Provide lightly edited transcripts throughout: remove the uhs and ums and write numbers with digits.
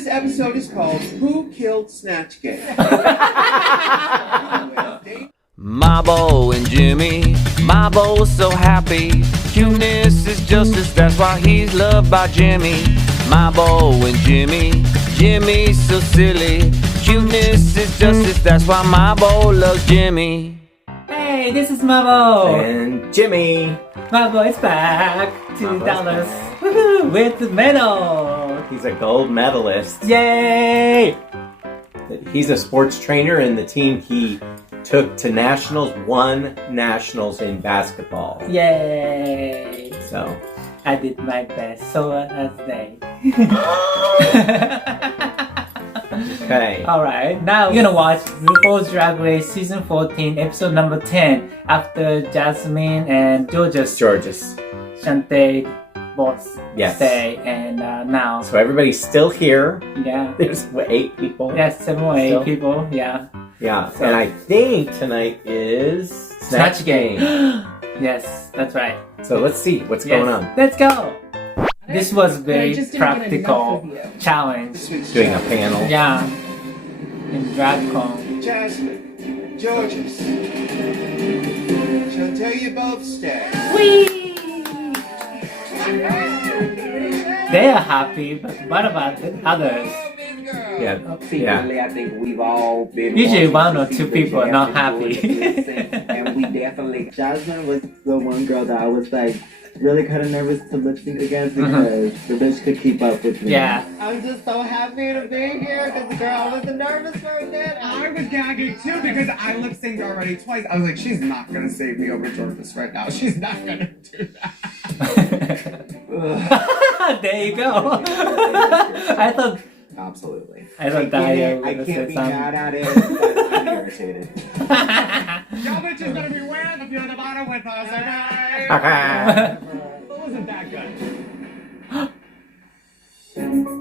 this episode is called Who Killed Snatch Game? Mabo and Jimmy, Mabo's so happy. Cuteness is justice, that's why he's loved by Jimmy. Mabo and Jimmy, Jimmy's so silly. Cuteness is justice, that's why Mabo loves Jimmy. Hey, this is Mabo! And Jimmy! Mabo is back to Dallas with the medal! He's a gold medalist. Yay! He's a sports trainer, and the team he took to nationals won nationals in basketball. Yay! So I did my best, so as they. okay. Alright, now we're gonna watch RuPaul's Drag Race Season 14, Episode number 10. After Jasmine and Georges, Shantae both stay, and now. So everybody's still here. Yeah. There's 8 people. Yeah, 7 or 8 people, yeah. Yeah, So, and I think tonight is Snatch Game. Yes, that's right. So let's see what's going on. Let's go! This was very practical challenge. Doing a panel. Yeah. In DragCon. Jasmine, Georges, Shantae, you both stay. Whee! They are happy, but what about the others? Yeah. Secretly, I think we've all been. Usually 1 or 2 people are not happy. And we definitely. Jasmine was the one girl that I was like really kind of nervous to lip sync against because the bitch could keep up with me. Yeah. I'm just so happy to be here because the girl was a nervous person. I was gagging too because I lip synced already twice. I was like, she's not gonna save me over Georges right now. She's not gonna do that. There you go. I thought. Absolutely. I thought Daya I would can't say be something. mad at it, but I'm irritated. Y'all bitches gonna be wearing if you're on the bottom with us, okay? It wasn't that good.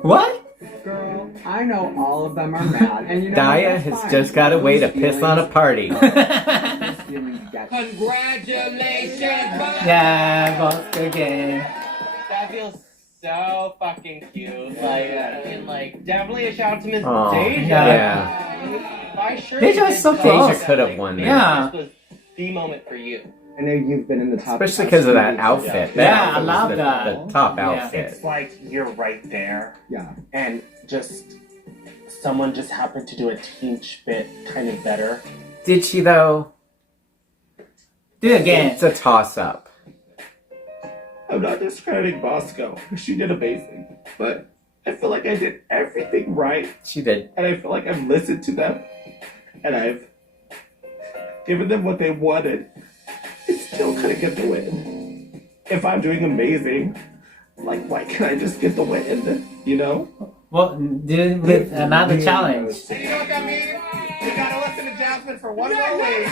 What? Girl, I know all of them are mad, and you know Daya that's has fine. just got a way to piss on a party. Congratulations, Yeah, boss again. That feels so fucking cute. Like, and like, definitely a shout out to Miss Oh, Deja. yeah. My shirt Deja is is so so close. Deja could have won that. Yeah. This was the moment for you. I know you've been in the top. Especially because of that outfit. Yeah, That I was love the, that. The top Yeah. outfit. It's like you're right there, Yeah. and just someone just happened to do a teeny bit kind of better. Did she though? Do it again. It's a toss-up. I'm not discrediting Bosco. She did amazing, but I feel like I did everything right, She did. and I feel like I've listened to them, and I've given them what they wanted. I still couldn't get the win. If I'm doing amazing, like, why can't I just get the win? You know? Well, do with another challenge. And you know what that means? You gotta listen to Jasmine for one more week.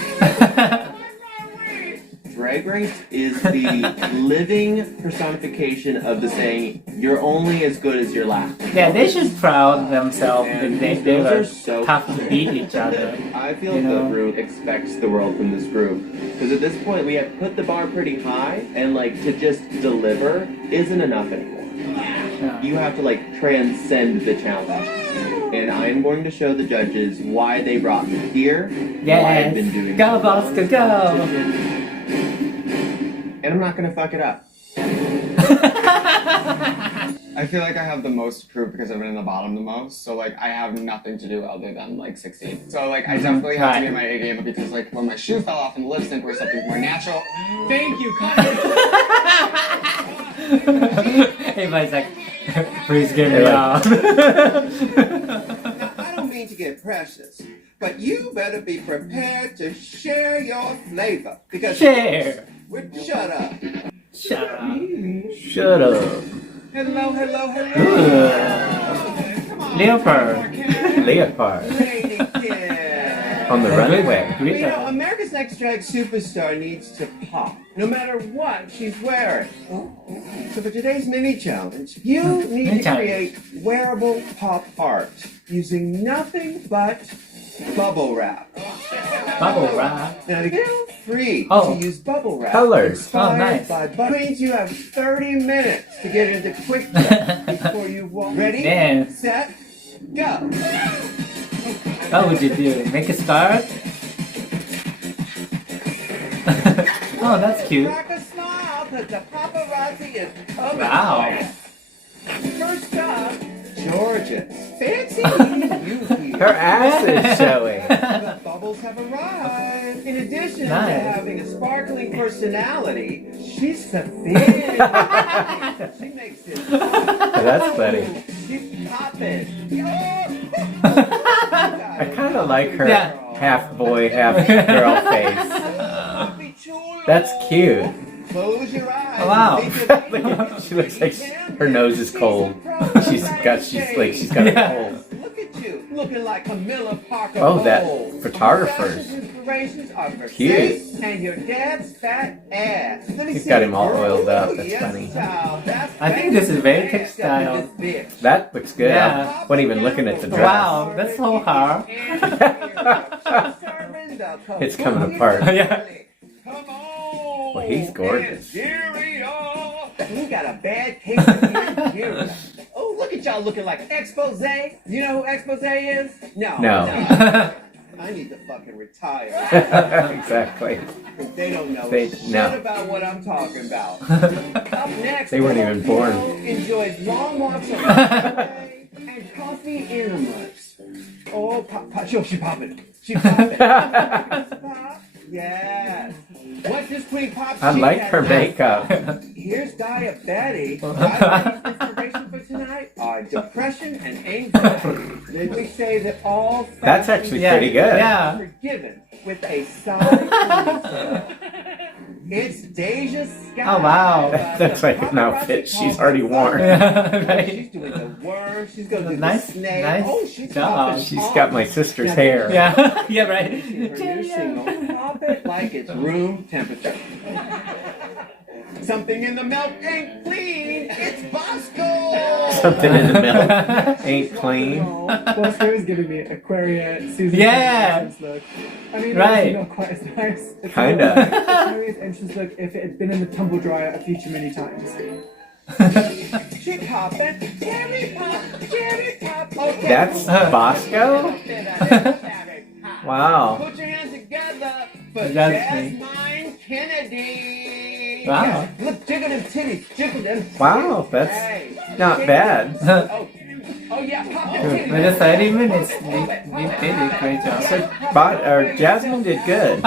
Drag Race is the living personification of the saying, you're only as good as your last. Yeah, they should proud themselves that they Those were are so have to beat each other. I feel You the know? group expects the world from this group. Because at this point, we have put the bar pretty high, and like to just deliver isn't enough anymore. Yeah. You have to like transcend the challenge. And I am going to show the judges why they brought me here. Why I've been doing Go, so well in Bosco, this go! competition. And I'm not gonna fuck it up. I feel like I have the most to prove because I've been in the bottom the most, so like I have nothing to do other than like succeed. So like I definitely have to be in my A game because like when my shoe fell off in the lip sync or something more natural. Thank you, Everybody's like, please give me Yeah. up. I don't mean to get precious, but you better be prepared to share your flavor. Because Share. shut up. Shut up. Shut up. Hello, hello, hello. Leopard. Leopard. Lady kid. On the runway. You know, America's Next Drag Superstar needs to pop, no matter what she's wearing. So for today's mini challenge, you need to create wearable pop art using nothing but bubble wrap. Bubble wrap. Now to feel free Oh. to use bubble wrap. Colors. Inspired Oh, nice. by means you have 30 minutes to get into quick check before you walk. Ready, Damn. set, go. What would you do? Make a start? Oh, that's cute. Crack a smile, cause the paparazzi is coming. Wow. First up, Georgia. Fancy meeting you here. Her ass is showing. The bubbles have arrived. In addition Nice. to having a sparkling personality, she's sophisticated. She makes it. That's funny. She's popping. I kind of like her Yeah. half boy, half girl face. That's cute. Close your eyes. Wow. She looks like her nose is cold. She's got a cold. Look at you, looking like Camilla Parker. Oh, that Bowles. photographers. Fashion inspirations are Cute. Mercedes and your dad's fat ass. Let me He's see got it, him all girl. oiled up. Ooh, That's yes, funny. child. That's I think this is very fancy. textile. This bitch. That looks good. Yeah. I wasn't even looking at the dress. Wow, that's so hard. It's coming apart. Yeah. Come on. Well, he's gorgeous. Nigeria. We got a bad case of Nigeria. Oh, look at y'all looking like Expose. You know who Expose is? No. No. I need to fucking retire. Exactly. They don't know They- shit no. about what I'm talking about. Up next, They weren't even born. enjoys long walks on the highway and coffee enemas. Oh, she popping. She popping. Pop. Yes. What does Queen Pop? I She like has her not makeup. Here's Diabetes. Diabetes inspiration for tonight are depression and anxiety. Then we say that all That's actually Yeah. pretty good. Yeah. forgiven with a solid answer. It's Deja Sky. Oh, wow. That's like an outfit she's already worn. Yeah, She's right. doing the worm. She's going to do Nice- the snake. nice Oh, she's job. popping She's off. got my sister's hair. Yeah, yeah, right. Her new single, Pop It Like It's Room Temperature. Something in the milk ain't clean. It's Bosco. Something in the milk ain't clean. Well, Sarah's giving me Aquarius, Susan. Yeah. Entrance look. I mean, Right. it's not quite as nice. It's Kinda. Aquarius entrance look if it had been in the tumble dryer a few too many times. She poppin'. Jerry pop. Jerry pop. Okay. That's Bosco? Wow. Put your hands together for That's Jasmine Kennedy. Wow. Look, jiggle them titties. Jiggle them. Wow, that's Hey. not bad. Oh yeah, pop your titties. With the 30 minutes, they did a great job. Jasmine did good.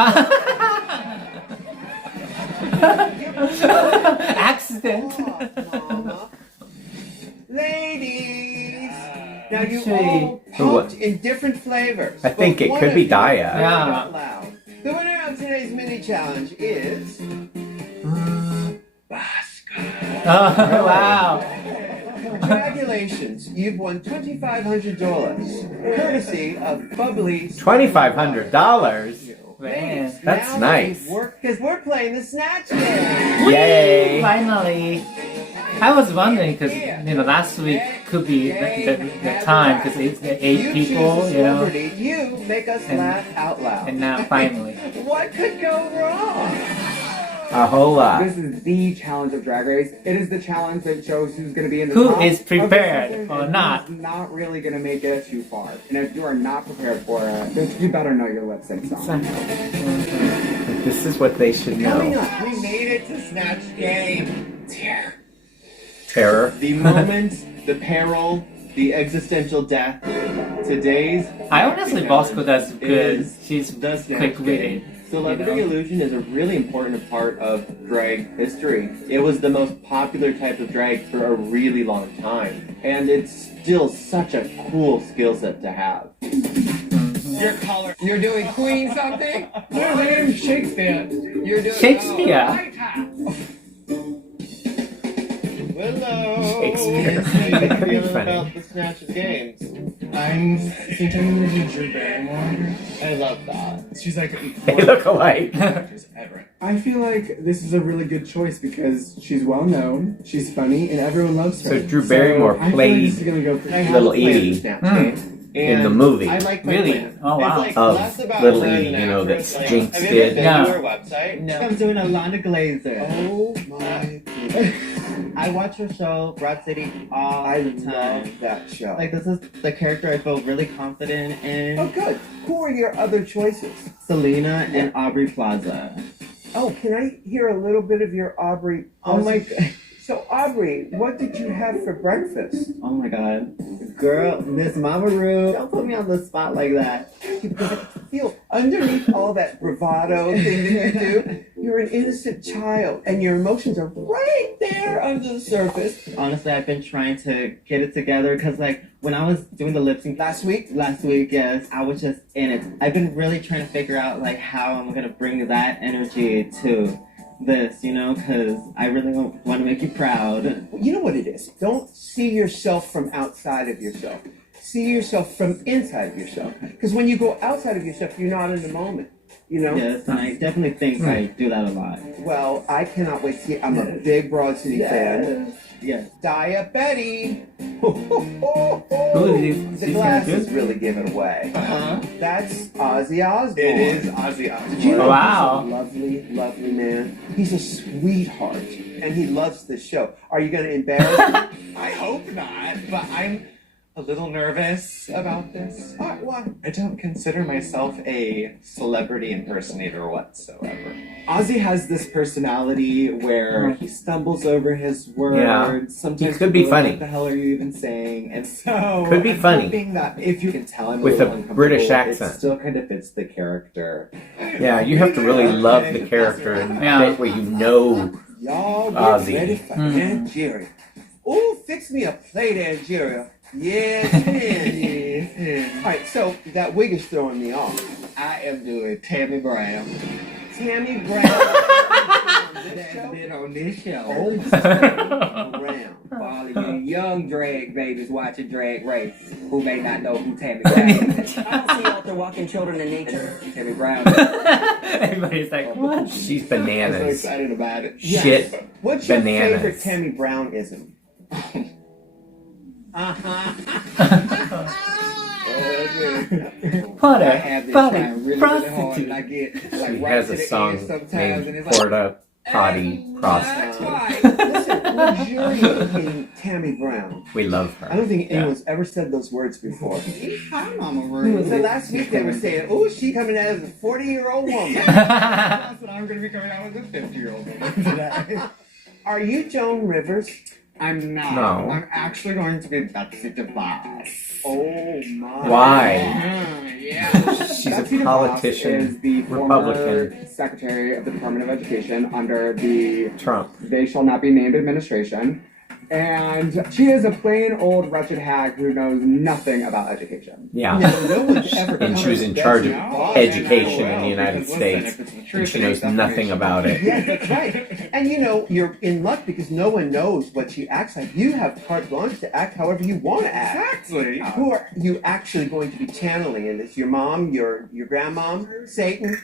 Accident. Mama. Ladies. Now you Actually- all pumped in different flavors. I think but it one could of be you Daya. said it Yeah. out loud. The winner of today's mini challenge is Bosco. Oh, wow. Congratulations, you've won $2,500, courtesy of Bubbly's $2,500. Man. That's nice. Because we're playing the Snatch game. Yay. Finally. I was wondering because last week could be the time because it's the 8 You people, choose a you know, celebrity, you make us And- laugh out loud. and now finally. What could go wrong? A whole lot. This is the challenge of Drag Race. It is the challenge that shows who's going to be in the Who top is of the prepared season or and not. who's not really going to make it too far. And if you are not prepared for it, then you better know your lip sync song. This is what they should Coming know. up, we made it to Snatch game. Terror. The moment, the peril, the existential death. Today's I honestly Bosco does good. Is She's the Snatch quick witted. game. Celebrity illusion is a really important part of drag history. It was the most popular type of drag for a really long time. And it's still such a cool skill set to have. Your color. You're doing Queen something? My name's Shakespeare. You're doing Shakespeare. Hello. Shakespeare. How you That'd be feeling funny. about the Snatch games? I'm think I'm gonna do Drew Barrymore. I love that. She's like They look alike. actors ever. I feel like this is a really good choice because she's well known, she's funny, and everyone loves her. So Drew Barrymore I feel like played this is gonna go pretty I have Little a plan Edie. for Snatch game. In the And movie. I like my Really? plan. Oh, wow. It's like Of less about Little her as Edie, an you know, actress, that like, Jinx have you ever did. been No. to her website? I'm doing a Lana Glazer. Oh my goodness. I watch your show, Broad City, all I the time. love that show. Like, this is the character I feel really confident in. Oh, good. Who are your other choices? Selena and Aubrey Plaza. Oh, can I hear a little bit of your Aubrey? Oh my god. So, Aubrey, what did you have for breakfast? Oh my god. Girl, Miss Mama Ru, don't put me on the spot like that. Because I feel underneath all that bravado thing that you do, you're an innocent child, and your emotions are right there under the surface. Honestly, I've been trying to get it together because, like, when I was doing the lip sync Last week? yes, I was just in it. I've been really trying to figure out, like, how I'm gonna bring that energy to this, you know, because I really want to make you proud. You know what it is? Don't see yourself from outside of yourself. See yourself from inside yourself. Because when you go outside of yourself, you're not in the moment. You know? Yes, and I definitely think I do that a lot. Well, I cannot wait to see. I'm a big Broad City fan. Yes. Dia Betty. She's The glasses really give it away. That's Ozzy Osbourne. It is Ozzy Osbourne. You know, Wow. He's a lovely, lovely man. He's a sweetheart, and he loves the show. Are you going to embarrass him? I hope not, but I'm a little nervous about this. Why? I don't consider myself a celebrity impersonator whatsoever. Ozzy has this personality where he stumbles over his words. Yeah. Sometimes He could be people are like, funny. What the hell are you even saying? And so Could be I'm funny. hoping that if you can tell him With a a little uncomfortable, British accent. it still kind of fits the character. Yeah, you have to really love the character and Yeah. fit where you know. Y'all get Ozzy. ready for Nigeria. Ooh, fix me a plate, Nigeria. Yes, man. All right, so that wig is throwing me off. I am doing Tammy Brown. Tammy Brown. That's been on this show. Oh, Tammy Brown. For all of you young drag babies watching Drag Race who may not know who Tammy Brown is. I don't see you out there walking children in nature. Tammy Brown. Everybody's like, what? She's I'm so bananas. excited about it. Shit. What's your Bananas. favorite Tammy Brownism? What I a have this funny trying really, really hard, and prostitute. I get like She right has to a the song end sometimes, named and it's like, Porta Potty Prostitute. Listen, luxuriating Tammy Brown. We love I her. don't think anyone's ever said those words before. hi, Mama Ru. So last week they were saying, "Oh, she coming out as a 40-year-old woman." That's what I'm going to be coming out with a 50-year-old woman today. Are you Joan Rivers? I'm not. No. I'm actually going to be Betsy DeVos. Oh my! Why? Yeah. She's a Betsy DeVos politician, is the Republican. former Secretary of the Department of Education under the Trump. They Shall Not Be Named administration. And she is a plain old wretched hag who knows nothing about education. Yeah. No one's ever. And she was in charge of education in the United States, and she knows nothing about it. Yes, that's right. And you know, you're in luck because no one knows what she acts like. You have carte blanche to act however you want to act. Exactly. Who are you actually going to be channeling in this? Your mom, your grandmom, Satan?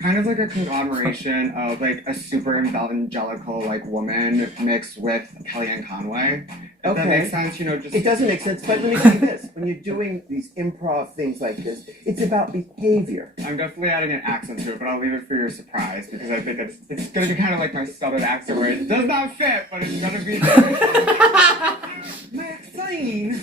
Kind of like a conglomeration of like a super evangelical like woman mixed with Kellyanne Conway. If that Okay. makes sense, you know, just It doesn't make sense, but let me tell you this. When you're doing these improv things like this, it's about behavior. I'm definitely adding an accent to it, but I'll leave it for your surprise because I think it's gonna be kind of like my southern accent where it does not fit, but it's gonna be Maxine.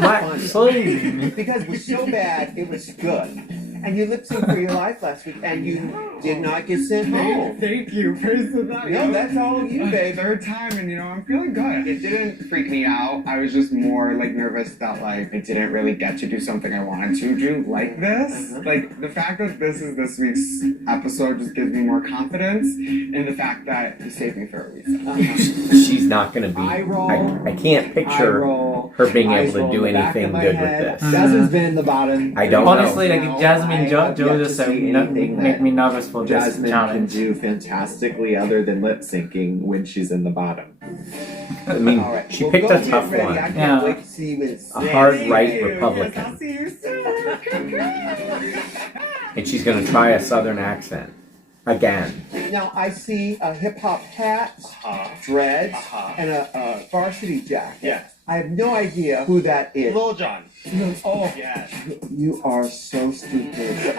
Maxine. Because it was so bad, it was good. And you lip synced for your life last week, and you did not get sent home. Thank you. Praise to that. No, that's all of you, babe. Third time, and you know, I'm feeling good. It didn't freak me out. I was just more like nervous that like I didn't really get to do something I wanted to do like this. Like the fact that this is this week's episode just gives me more confidence in the fact that you saved me for a reason. She's not going to be. I can't picture her being able to do anything good with this. Jasmine's been in the bottom. I don't Honestly, know. like Jasmine I have yet Jojo to said, see anything make that me nervous for this Jasmine can challenge. do fantastically other than lip syncing when she's in the bottom. I mean, All right. she Well, picked go a get tough ready. one. I can't Yeah. wait to see you in A hard right Yes, I'll Republican. see you soon. And she's going to try a southern accent. Again. Now I see a hip hop hat, dreads, and a varsity jacket. Yes. I have no idea who that is. Lil Jon. Oh, Yes. you are so stupid.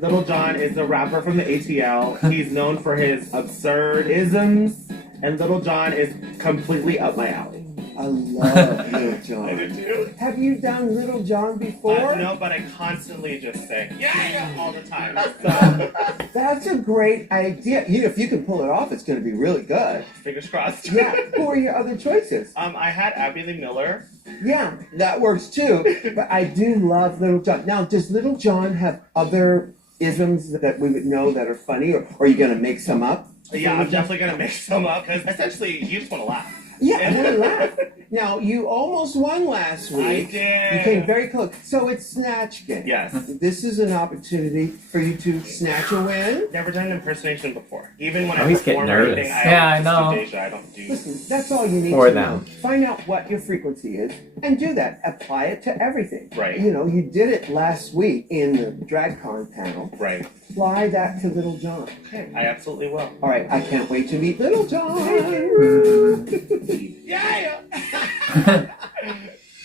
Little John is a rapper from the ATL. He's known for his absurd isms And Little John is completely up my alley. I love Little John. I do too. Have you done Little John before? No, but I constantly just say, yeah, all the time. So, That's a great idea. You know, if you can pull it off, it's going to be really good. fingers crossed. Yeah. Who are your other choices? I had Abby Lee Miller. Yeah, that works too. But I do love Little John. Now, does Little John have other isms that we would know that are funny, or are you going to make some up? Yeah, I'm definitely going to mix some up, because essentially, you just want to laugh. Yeah, I want to laugh. Now, you almost won last week. I did. You came very close. So it's Snatch Game. Yes. This is an opportunity for you to snatch a win. Never done an impersonation before. Even when I I always get perform nervous. anything, Yeah, I just know. do Deja. I don't do... Listen, that's all you need For to them. know. Find out what your frequency is and do that. Apply it to everything. Right. You know, you did it last week in the DragCon panel. Right. Apply that to Little John. Okay, I absolutely will. All right, I can't wait to meet Little John. Yeah!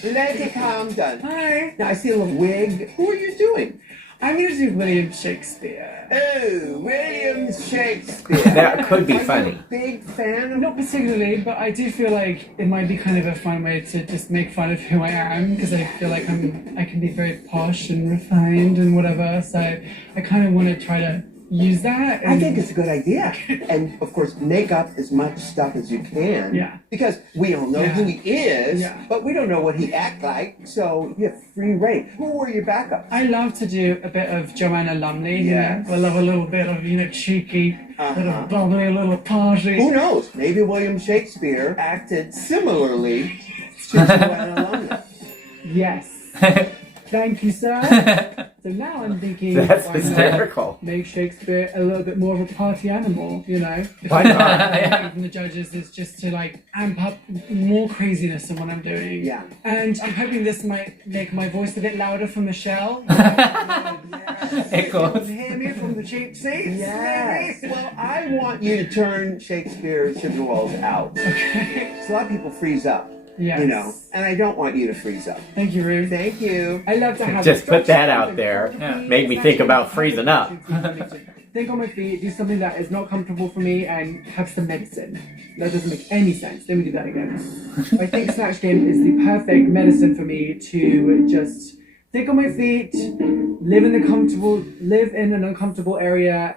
Lady Camden. Hi. Now I see a little wig. Who are you doing? I'm going to do William Shakespeare. Oh, William Shakespeare. That could be Are you funny. a big fan of... Not particularly, but I do feel like it might be kind of a fun way to just make fun of who I am, because I feel like I can be very posh and refined and whatever, so I kind of want to try to use that. I think it's a good idea. And of course, make up as much stuff as you can. Yeah. Because we all know who he is, Yeah. but we don't know what he act like. So you have free reign. Who were your backups? I love to do a bit of Joanna Lumley. Yes. I love a little bit of, cheeky, Uh-huh. little bubbly, a little party. Who knows? Maybe William Shakespeare acted similarly to Joanna Lumley. Yes. Thank you, sir. So now I'm thinking, That's why not hysterical. make Shakespeare a little bit more of a party animal, Why not? The from the judges is just to amp up more craziness than what I'm doing. Yeah. And I'm hoping this might make my voice a bit louder for Michelle. Echoes. Hear me from the cheap seats. Yes. Well, I want you to turn Shakespeare's Sugar Walls out. Okay. So a lot of people freeze up. Yes. You know, and I don't want you to freeze up. Thank you, Ruth. Thank you. I love to have Just put that out instructions there. and Yeah. Made me think about freezing up. Think on my feet, do something that is not comfortable for me, and have some medicine. That doesn't make any sense. Let me do that again. I think Snatch Game is the perfect medicine for me to just think on my feet, live in an uncomfortable area.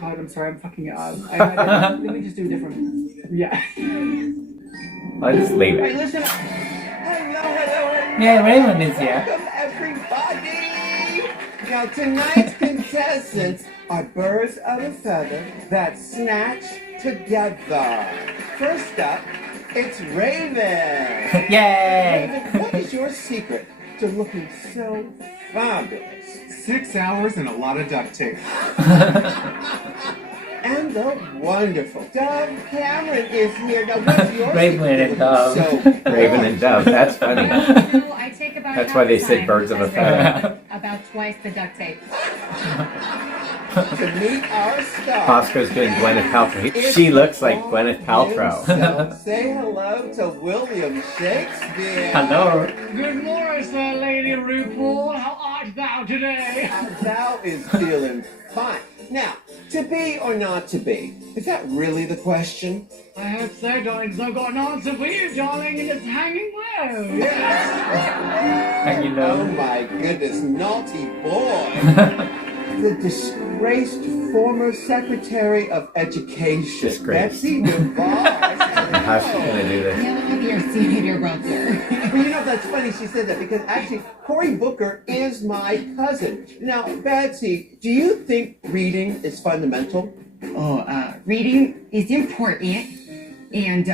God, I'm sorry, I'm fucking it up. Let me just do a different. Yeah. I'll just leave Hey, it. listen. Hello. Yeah, Raymond is here. Welcome, everybody. Now, tonight's contestants are birds of a feather that snatch together. First up, it's Raven. Yay! Raven, what is your secret to looking so fabulous? 6 hours and a lot of duct tape. And the wonderful Dove Cameron is here. Now, what's your Raven secret and to Dove. looking so Raven and Dove. That's funny. No, I take about That's half why they the said time birds of a as feather. Raven, about twice the duct tape. To meet our star. Pasco's doing Gwyneth Paltrow. She looks like Gwyneth Paltrow. So say hello to William Shakespeare. Hello. Good morning, sir, Lady RuPaul. How art thou today? Thou is feeling fine. Now, to be or not to be? Is that really the question? I have to say, darling, I've got an answer for you, darling, and it's hanging low. And you Oh know. my goodness, naughty boy. The disgraced former Secretary of Education, Disgraced. Betsy DeVos. How's she gonna do this? Never have you seen your brother. Well, you know, that's funny she said that because actually Cory Booker is my cousin. Now, Betsy, do you think reading is fundamental? Reading is important, and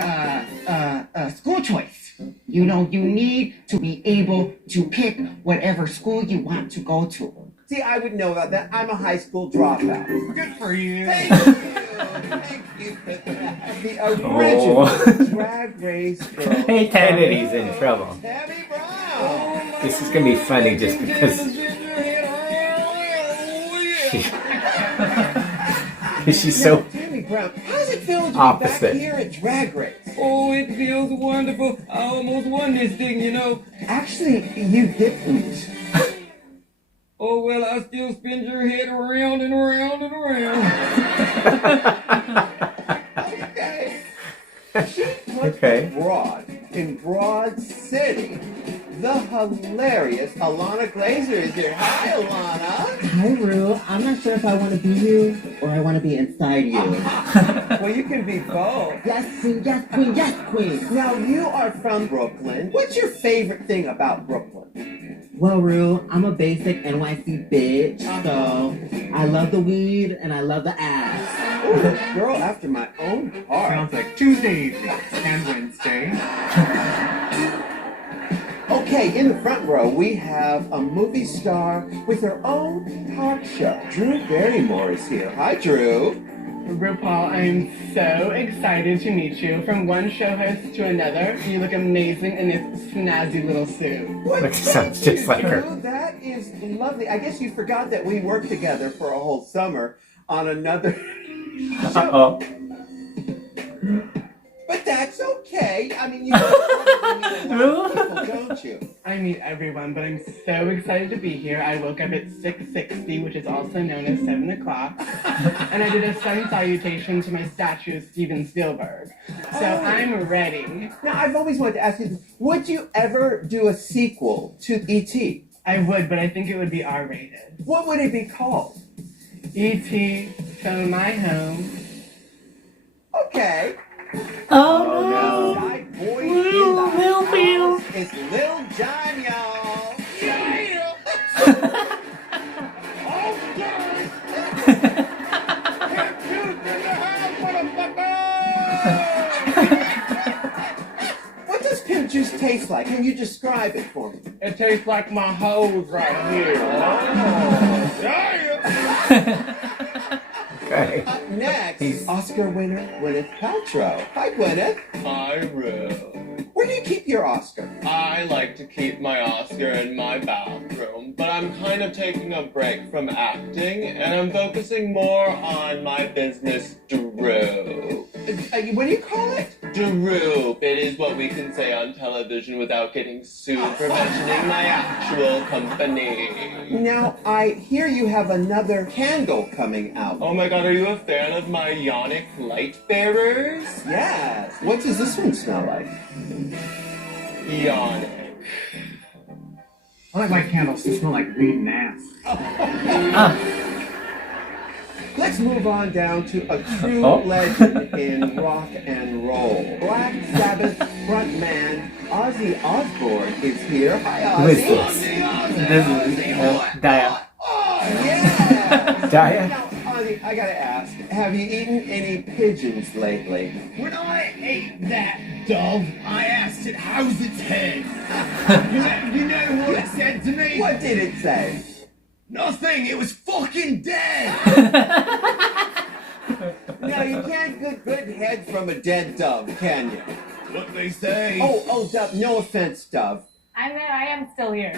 school choice. You know, you need to be able to pick whatever school you want to go to. See, I would know about that. I'm a high school dropout. Good for you. Thank you. Thank you for that. The original Drag Race girl. Hey, Kennedy's in trouble. Tammy Brown. This is gonna be funny just because she's so Tammy Brown. How does it feel to be Opposite. back here at Drag Race? Oh, it feels wonderful. I almost won this thing, you know. Actually, you didn't. Oh, well, I still spin your head around and around and around. Okay. in Broad City, the hilarious Alana Glazer is here. Hi, Alana. Hi, Ru. I'm not sure if I want to be you or I want to be inside you. Well, you can be both. Yes, queen, yes, queen, yes, queen. Now, you are from Brooklyn. What's your favorite thing about Brooklyn? Well, Ru, I'm a basic NYC bitch, so I love the weed and I love the ass. Ooh, girl after my own heart. Sounds like Tuesday evenings and Wednesday. Okay, in the front row, we have a movie star with her own talk show. Drew Barrymore is here. Hi, Drew. RuPaul, I'm so excited to meet you. From one show host to another, you look amazing in this snazzy little suit. What? Sounds just like her. Drew, that is lovely. I guess you forgot that we worked together for a whole summer on another show. But that's okay. I mean, you meet a lot of people, don't you? I meet everyone, but I'm so excited to be here. I woke up at 6:60, which is also known as 7 o'clock, and I did a sun salutation to my statue of Steven Spielberg. So I'm ready. Now, I've always wanted to ask you this. Would you ever do a sequel to E.T.? I would, but I think it would be R-rated. What would it be called? E.T. Phone My Home. Okay. Oh, no. That boy in the house is Lil Jon, y'all. Yeah. What does pimp juice taste like? Can you describe it for me? It tastes like my hose right here. Okay. Up next, Oscar winner Gwyneth Paltrow. Hi, Gwyneth. Hi, Ru. Where do you keep your Oscar? I like to keep my Oscar in my bathroom, but I'm kind of taking a break from acting, and I'm focusing more on my business, Drew. What do you call it? Drew. It is what we can say on television without getting sued for mentioning my actual company. Now, I hear you have another candle coming out. Oh my god, are you a fan of my ionic light bearers? Yes. What does this one smell like? Ionic. I like my candles to smell like weed and ass. Let's move on down to a true legend in rock and roll. Black Sabbath frontman Ozzy Osbourne is here. Hi, Ozzy. Who is this? This is Daya. Yeah. Daya? Now, Ozzy, I gotta ask, have you eaten any pigeons lately? When I ate that dove, I asked it, how's its head? you know what it said to me? What did it say? Nothing, it was fucking dead! No, you can't get good head from a dead dove, can you? What they say. Oh, Dove, no offense, Dove. I am still here.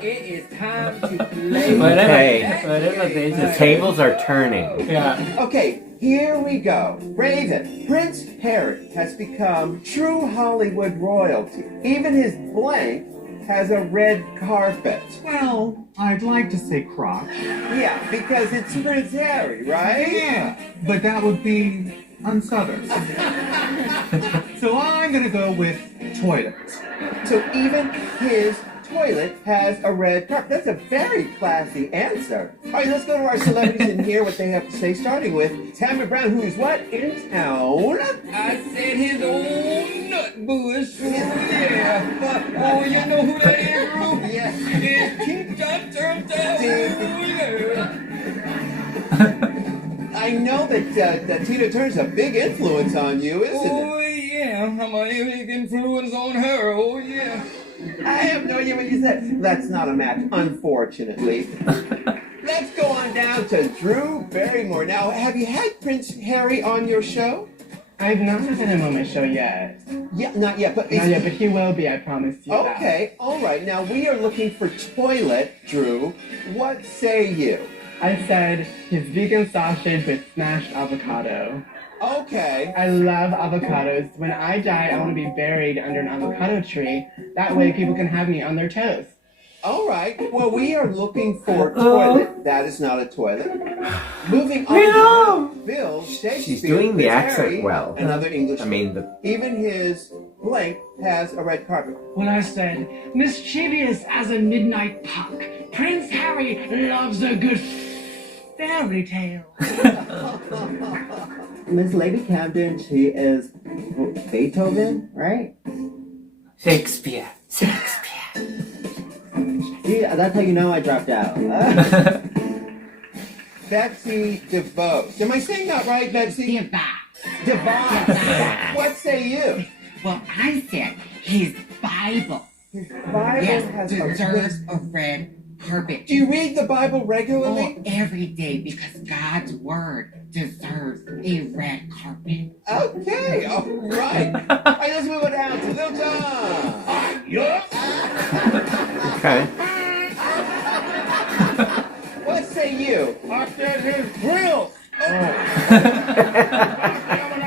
It is time to play. Whatever they The just tables are turning. Yeah. Okay, here we go. Raven, Prince Harry has become true Hollywood royalty. Even his blank has a red carpet. Well, I'd like to say crotch. Yeah, because it's Prince Harry, right? Yeah, but that would be unsouthern. So I'm gonna go with toilet. So even his toilet has a red carpet. That's a very classy answer. All right, let's go to our celebrities and hear what they have to say, starting with Tammy Brown, who is what? In town. I said his old nut bush. Oh, yeah. But, oh, you know who that is, Ru? Yes. It's King John Turntail. I know that Tina Turner's a big influence on you, isn't it? Oh, yeah. I'm a big influence on her. Oh, yeah. I have no idea what you said. That's not a match, unfortunately. Let's go on down to Drew Barrymore. Now, have you had Prince Harry on your show? I've not had him on my show yet. Yeah, not yet, but... Not yet, but he will be, I promise you that. Okay, all right. Now, we are looking for toilet, Drew. What say you? I said his vegan sausage with smashed avocado. Okay. I love avocados. When I die, I want to be buried under an avocado tree. That way people can have me on their toes. All right. Well, we are looking for a toilet. That is not a toilet. Moving on to Bill Shakespeare. She's doing the accent Harry, well. Another English. I mean, even his blank has a red carpet. When I said, mischievous as a midnight puck, Prince Harry loves a good fairy tale. Miss Lady Camden, she is Beethoven, right? Shakespeare. See, that's how you know I dropped out. Betsy DeVos. Am I saying that right, Betsy? DeVos. What say you? Well, I said his Bible. His Bible has deserves a red carpet. Do you read the Bible regularly? Oh, every day, because God's word deserves a red carpet. Okay, all right. All right, let's move it down to Little John. okay. What say you? I said his grill. Oh. I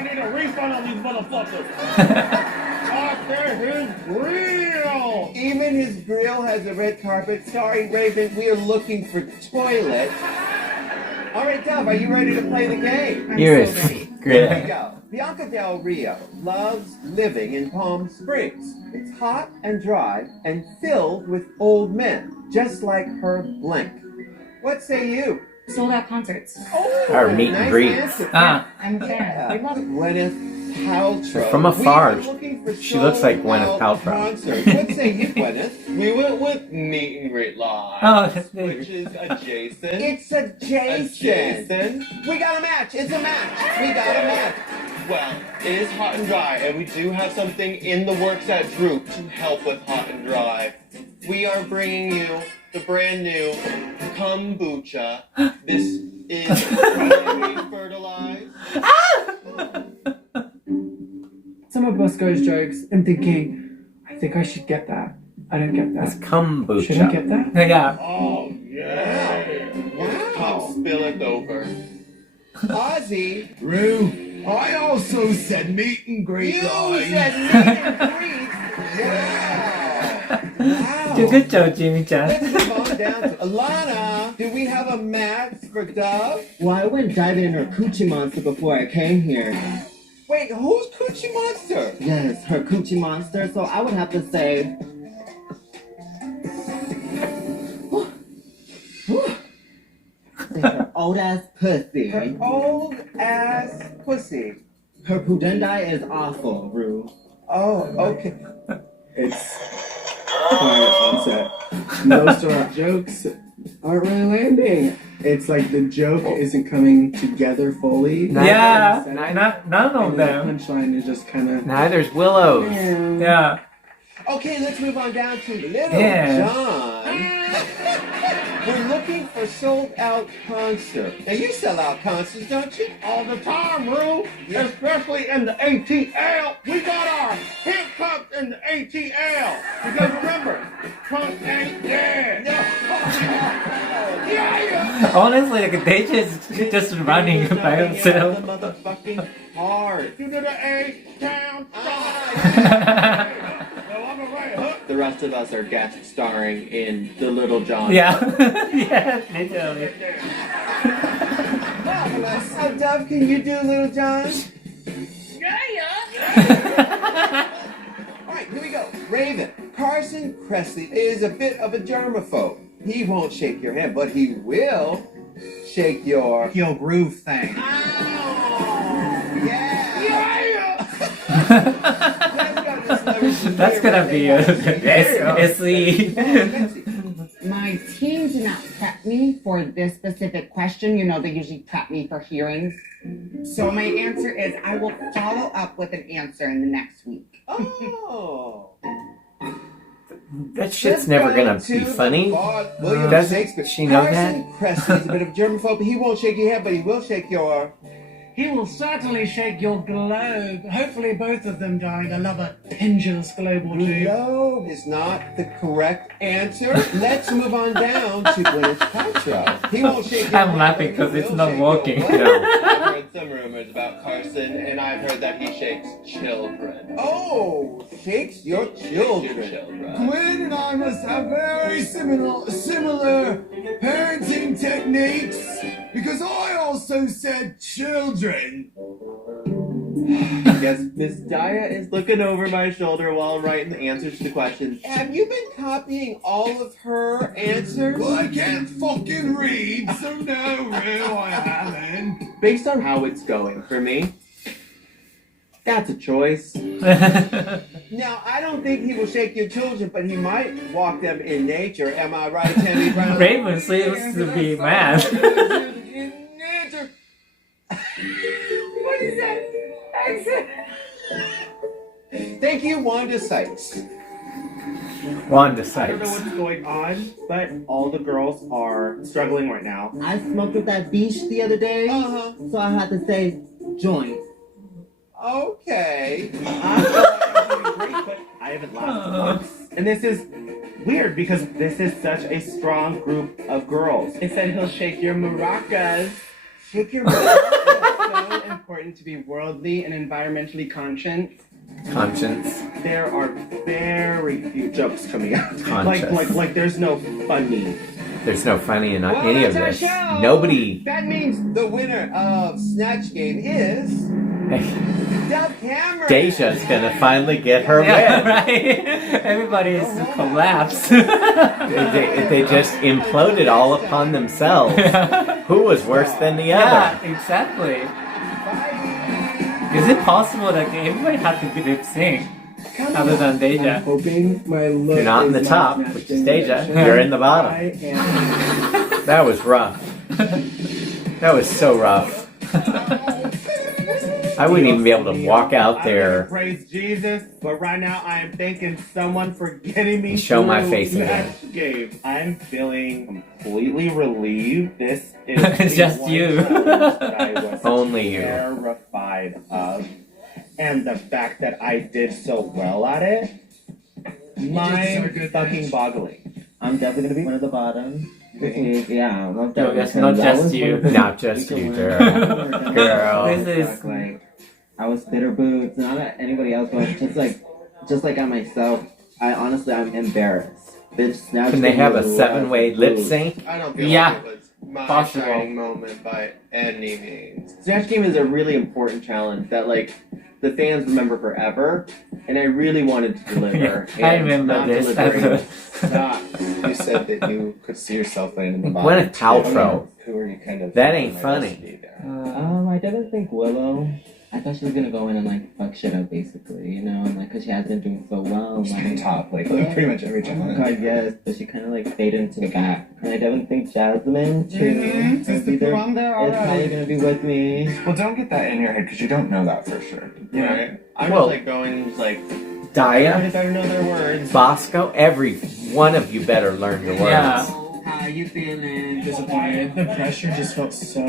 need a refund on these motherfuckers. I said his grill. Even his grill has a red carpet. Sorry, Raven, we are looking for toilet. All right, Dove, are you ready to play the game? Here is Here we go. Bianca Del Rio loves living in Palm Springs. It's hot and dry and filled with old men, just like her blank. What say you? Sold out concerts. Oh, Our meet and greet. I'm a fan. I love it. Gwyneth Paltrow. From afar, We are looking for she looks like Gwyneth sold-out Paltrow. concerts. What say you, Gwyneth? We went with Meet and Greet Live, Oh, which is adjacent. It's adjacent. Adjacent. We got a match. It's a match. We got a match. Well, it is hot and dry, and we do have something in the works at Droop to help with hot and dry. We are bringing you the brand new kombucha. This is fertilized. Some of Bosco's jokes, I'm thinking, I think I should get that. I don't get that. It's kombucha. Should I get that? Yeah. Oh, yeah. Come spill it over. Ozzy. Rue, I also said meet and greet You live. said meet and greet. Wow. Good job, Jimmy-chan. Let's move on down to Alana. Do we have a match for Dove? Well, I went diving in her coochie monster before I came here. Wait, who's Coochie Monster? Yes, her coochie monster. So I would have to say... her old ass pussy. Her old ass pussy. Her pudendai is awful, Rue. Oh, okay. It's quiet on set. Most of our jokes aren't really landing. It's like the joke isn't coming together fully. Yeah, none of And them. the punchline is just kind of... Neither's Willow's. Yeah. Okay, let's move on down to Little Yeah. John. We're looking for sold-out concert. Now, you sell out concerts, don't you? All the time, Rue. Especially in the ATL. We got our hiccups in the ATL. Because remember, Trump ain't dead. Yeah. Honestly, like they just running by themselves. Motherfucking hard. You did an A-Town The rest of us are guest starring in The Little John. Yeah. Yeah, literally. So, Dove, can you do Little John? All right, here we go. Raven. Carson Kressley is a bit of a germaphobe. He won't shake your hand, but he will shake your groove thing. That's gonna be a SE. My team did not prep me for this specific question. You know, they usually prep me for hearings. So my answer is I will follow up with an answer in the next week. Oh. That shit's never gonna be funny. William Doesn't Shakespeare. she know that? Carson Kressley is a bit of a germaphobe. He won't shake your hand, but he will shake your... He will certainly shake your globe. Hopefully both of them, darling. I love a pendulous globe or two. Globe is not the correct answer. Let's move on down to Gwyneth Paltrow. He won't shake your I'm hand, laughing but he because it's will not shake working. your No. what? some rumors about Carson, and I've heard that he shakes children. Oh, shakes your children. Gwen and I must have very similar parenting techniques because I also said children. Yes, Miss Daya is looking over my shoulder while writing the answers to the questions. Have you been copying all of her answers? Well, I can't fucking read, so no, I haven't. Based on how it's going for me, that's a choice. Now, I don't think he will shake your children, but he might walk them in nature. Am I right, Tammy Brown? Raven seems to be mad. What is that? Thank you, Wanda Sykes. Wanda I don't know Sykes. what's going on, but all the girls are struggling right now. I smoked with that beach the other day, so I had to say joint. Okay. I feel like I'm doing great, but I haven't laughed once. And this is weird because this is such a strong group of girls. It said he'll shake your maracas. Shake your maracas. It's so important to be worldly and environmentally conscious. There are very few jokes coming out. Conscious. Like there's no funny. There's no funny in Well, any of that's this. our show. Nobody. That means the winner of Snatch Game is Dove Cameron. Deja's gonna finally get her Yeah, win. right? Everybody is collapsed. They just imploded all upon themselves. Who was worse than the other? Yeah, exactly. Is it possible that everybody had to be Lipsync other than Deja? I'm hoping my look You're not in the is top, Snatch which Game is Deja. edition. You're in the bottom. I am. That was rough. That was so rough. I wouldn't even be able to walk out there. Praise Jesus, but right now I am thanking someone for getting me And show my through face again. Snatch Game. I'm feeling completely relieved. This is It's the just one you. challenge that I was Only you. terrified of, and the fact that I did so well at it, mind fucking boggling. I'm definitely gonna be one of the bottom. Yeah, I'm No, definitely. it's not just you. Not just you, girl. Girl. This is Like, I was bitter boots, not at anybody else, but just like at myself. I'm embarrassed. Bitch, Snatch Can they Game have a was 7-way lip boots. sync? I don't feel Yeah, like it was my possible. shining moment by any means. Snatch Game is a really important challenge that, like, the fans remember forever, and I really wanted to deliver. I and remember not this. delivering. You said that you could see yourself laying in the bottom. Gwyneth Paltrow. Who are you kind of? That ain't funny. I didn't think Willow. I thought she was gonna go in and like fuck shit up, basically, you know, and like, cause she has been doing so well. She's Like, been top, like pretty much every oh challenge. my god, yes, but she kind of like faded into the back. And I definitely think Jasmine too. Sister Prom there, It's probably gonna be with me. Well, don't get that in your head because you don't know that for sure. You know? Right? I'm Well- just like going like Daya, I better know their words. Bosco, every one of you better learn your words. Yeah. How you feeling? Disappointed. The pressure just felt so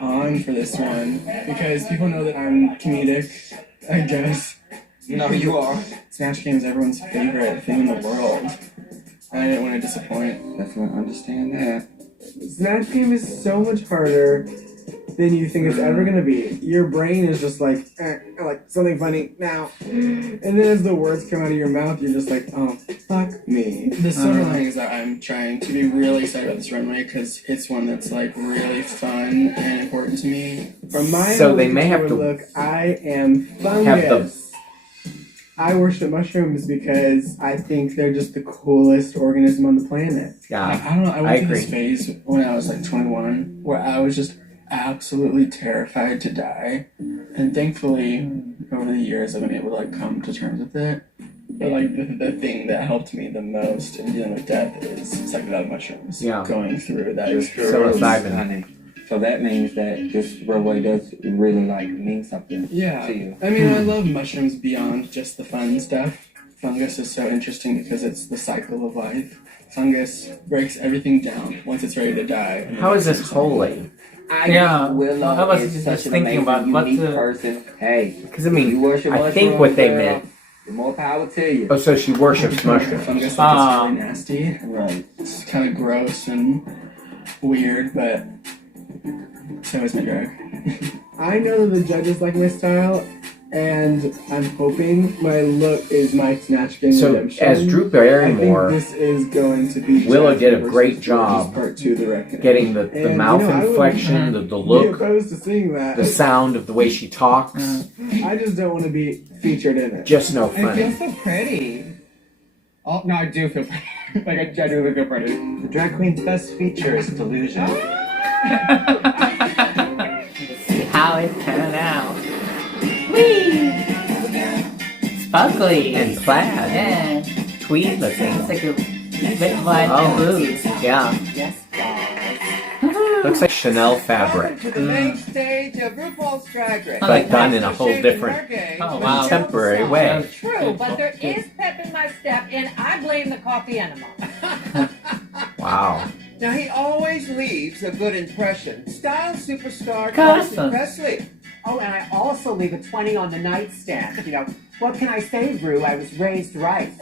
on for this one because people know that I'm comedic, I guess. No, you are. Snatch Game is everyone's favorite thing in the world. I didn't want to disappoint. Definitely understand that. Snatch Game is so much harder than you think it's ever gonna be. Your brain is just like something funny now. And then as the words come out of your mouth, you're just like, oh, fuck me. The silver lining is that I'm trying to be really excited about this runway because it's one that's like really fun and important to me. From my So they may have to look, I am fungus. have the- I worship mushrooms because I think they're just the coolest organism on the planet. Yeah, Like, I don't know. I I went through agree. this phase when I was like 21 where I was just absolutely terrified to die. And thankfully, over the years, I've been able to like come to terms with it. But like the thing that helped me the most in dealing with death is psychedelic mushrooms. Yeah. Going through that experience. Psilocybin. So that means that this runway does really like mean something Yeah. to you. I mean, I love mushrooms beyond just the fun stuff. Fungus is so interesting because it's the cycle of life. Fungus breaks everything down once it's ready to die. and How is then this holy? I Yeah, think Willow I was is just such an thinking amazing, about what unique the- person. Hey, Because I mean, you worship I think what they mushrooms, meant. the more power to you. Oh, so she worships mushrooms. Fungus is Ah. really nasty. Right. It's kind of gross and weird, but so is my drag. I know that the judges like my style, and I'm hoping my look is my Snatch Game So, redemption. as Drew Barrymore, I think this is going to be Willow did a Jasmine great versus job Part 2, The Reckoning. getting the And, mouth I wouldn't inflection, the be look, opposed to seeing that. the sound of the way she talks. I just don't want to be featured in it. Just no I feel funny. so pretty. Oh, no, I do feel pretty. Like, I genuinely feel pretty. The drag queen's best feature is delusion. See how it turned out. Whee! Sparkly And plaid. Yeah. Tweed looking. It's like a red, white, and blue. Yeah. Looks like Chanel fabric. To the main stage of RuPaul's Drag Race. But done in a whole different Oh, wow. contemporary way. True, but there is pep in my step, and I blame the coffee enema. Wow. Now he always leaves a good impression. Style superstar Carson. Carson Presley. Oh, and I also leave a 20 on the nightstand. You know, what can I say, Rue? I was raised right.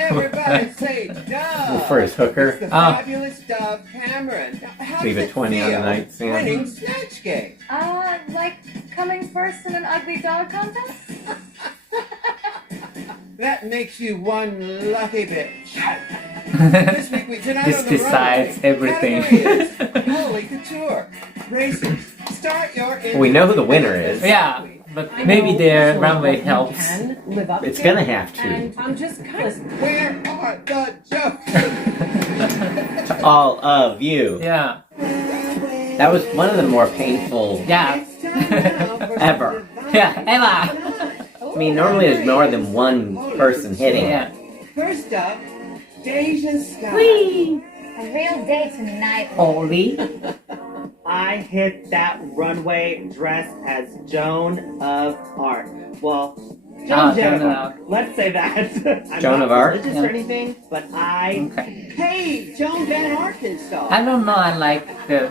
Everybody say Dove. For his hooker. It's the fabulous Dove Cameron. Now, how Leave does a 20 it on the feel nightstand. winning Snatch Game? Like coming first in an ugly dog contest? That makes you one lucky bitch. This week tonight This on the decides runway, everything. category is Holy Couture. Racers, start your We know who the winner is. Yeah, but maybe their runway helps. It's gonna have to. And I'm just kind of. Where are the jokes? To all of you. Yeah. That was one of the more painful Yeah. ever. Yeah, Emma. I mean, normally there's more than one person hitting. Yeah. First up, Deja Scott. Whee! A real day tonight. Holy. I hit that runway dressed as Joan of Arc. Well, Joan Joan of of Arc. Let's say that. I'm Joan not of Arc? religious Yeah. or anything, but I Okay. Hey, Joan Van Arkansas. I don't know, I like the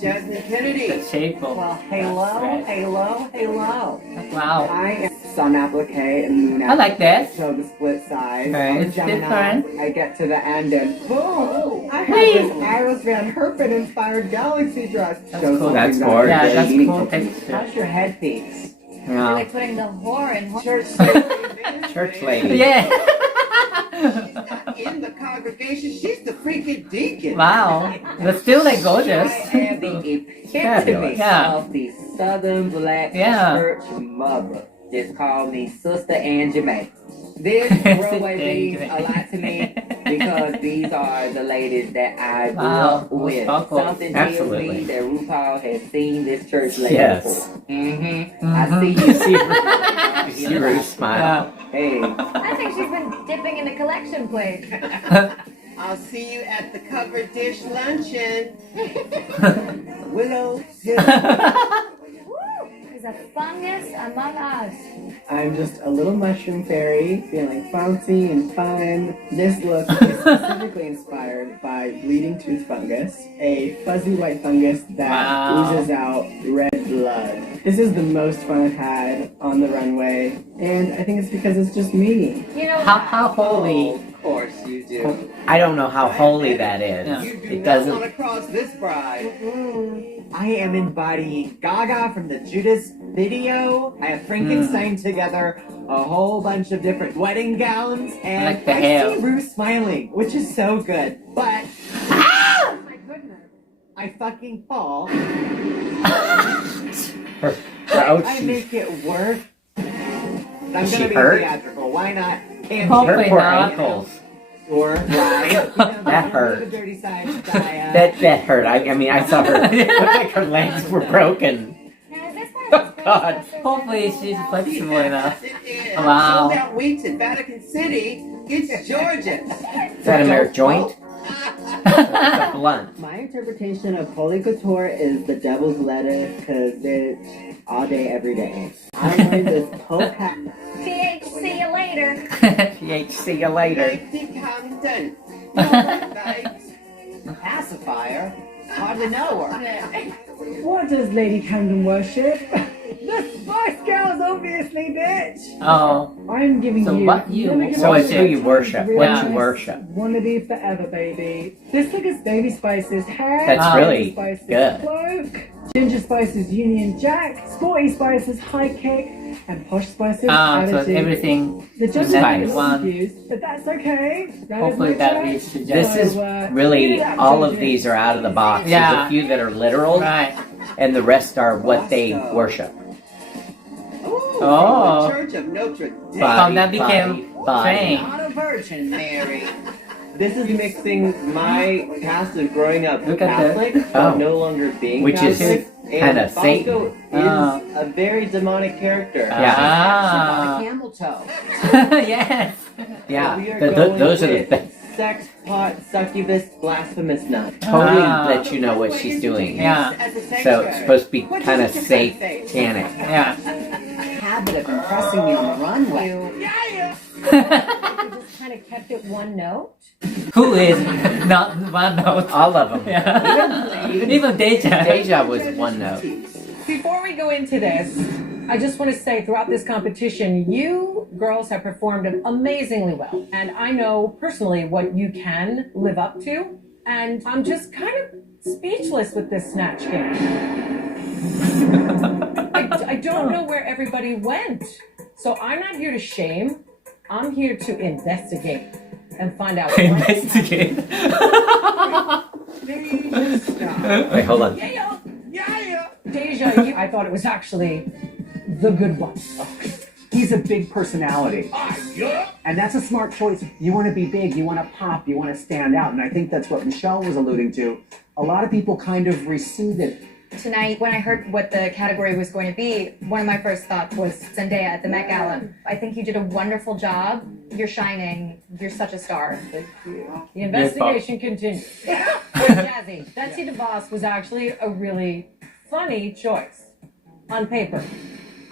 Jasmine Kennedy. shape of Well, hello, hello, hello. Wow. I am Sun Applique and Moon I like that. So the split size. Okay, I'm it's Gemini. different. I get to the end and boom! I have Whee! this Iris Van Herpen inspired galaxy dress. That's Shows cool. something That's that gorgeous. is Yeah, very that's meaningful cool to me. texture. How's your headpiece? You're Yeah. like putting the whore in Church lady. Church lady. Yeah. In the congregation, she's the freaking deacon. Wow. But still like gorgeous. I am the epitome Fabulous. Yeah. of the Southern Black Yeah. Church mother. Just call me Sister Angie Mae. This runway means a lot to me because these are the ladies that I grew Wow. up with. Sparkles. Something tells Absolutely. me that RuPaul has seen this church lady Yes. before. Mm-hmm. I Mhm. see you. You see Ruth smile. Hey. I think she's been dipping in the collection plate. I'll see you at the covered dish luncheon. Willow. There's a fungus among us. I'm just a little mushroom fairy, feeling bouncy and fun. This look is specifically inspired by bleeding tooth fungus, a fuzzy white fungus that Wow. oozes out red blood. This is the most fun I've had on the runway, and I think it's because it's just me. You know, How holy. Of course you do. I don't know how holy that is. Yeah. You do It not want doesn't. to cross this bride. I am embodying Gaga from the Judas video. I have Frankenstein together a whole bunch of different wedding gowns, and like the hair. see Rue smiling, which is so good. But oh my goodness. I fucking fall. Her I ouchie. make it work. I'm She gonna be hurt? theatrical. Why not? And Her Hopefully poor not. ankles. or right? That hurt. The dirty side of Gaia. That hurt. I mean, I saw her. It looked like her legs were broken. Now, is this Oh, God. Hopefully she's flexible enough. It is. Wow. Sold out weeks in Vatican City. It's gorgeous. Is that a mere joint? It's a blunt. My interpretation of Holy Couture is the devil's lettuce, because it's all day, every day. I learned this poke hat. PH, see you later. PH, see you later. Safety content. Nice. Pacifier? Hardly know her. What does Lady Camden worship? The Spice Girls, obviously, bitch. Oh. I'm giving So you. what you- let me give So you it's who you worship. What Yeah. you worship. Wanna be forever, baby. This look is Baby Spice's hair. That's Ah. really Baby Spice's good. cloak. Ginger Spice's Union Jack. Sporty Spice's High Kick. And Posh Spice's So Attitude. everything The in judges that are one. confused, but that's okay. That is Hopefully my that choice. leads to This justice. is give really, it up, all of judges. these are out of the box. There's Yeah. a few that are literal, Right. and the rest are what they worship. Oh, Oh. the Church of Notre Dame. Oh, that became body. fame. Not a virgin, Mary. This is mixing my past of growing up Look at Catholic, that. but Oh. no longer being Which is Catholic. kinda and Satan. Bosco is a very demonic character. Yeah. Ah. Camel toe. Yes. Yeah, We are those are the with best. sex, pot, succubus, blasphemous nun. Totally Ah. let you know what she's doing. Yeah. As a sex So it's worker. supposed to be What kind of does it say? satanic. Yeah. Habit of impressing me on the runway. You just kind of kept it one note. Who is not one note? All of them. Yeah. Even Deja. Deja was one note. Before we go into this, I just want to say throughout this competition, you girls have performed amazingly well. And I know personally what you can live up to. And I'm just kind of speechless with this Snatch game. I don't know where everybody went. So I'm not here to shame. I'm here to investigate and find out what Investigate. Wait, hold on. Deja, I thought it was actually the good one. He's a big personality. And that's a smart choice. You want to be big, you want to pop, you want to stand out. And I think that's what Michelle was alluding to. A lot of people kind of receded. Tonight, when I heard what the category was going to be, one of my first thoughts was Zendaya at the Met Gala. I think you did a wonderful job. You're shining. You're such a star. The investigation continues. Jazzy, Betsy DeVos was actually a really funny choice on paper.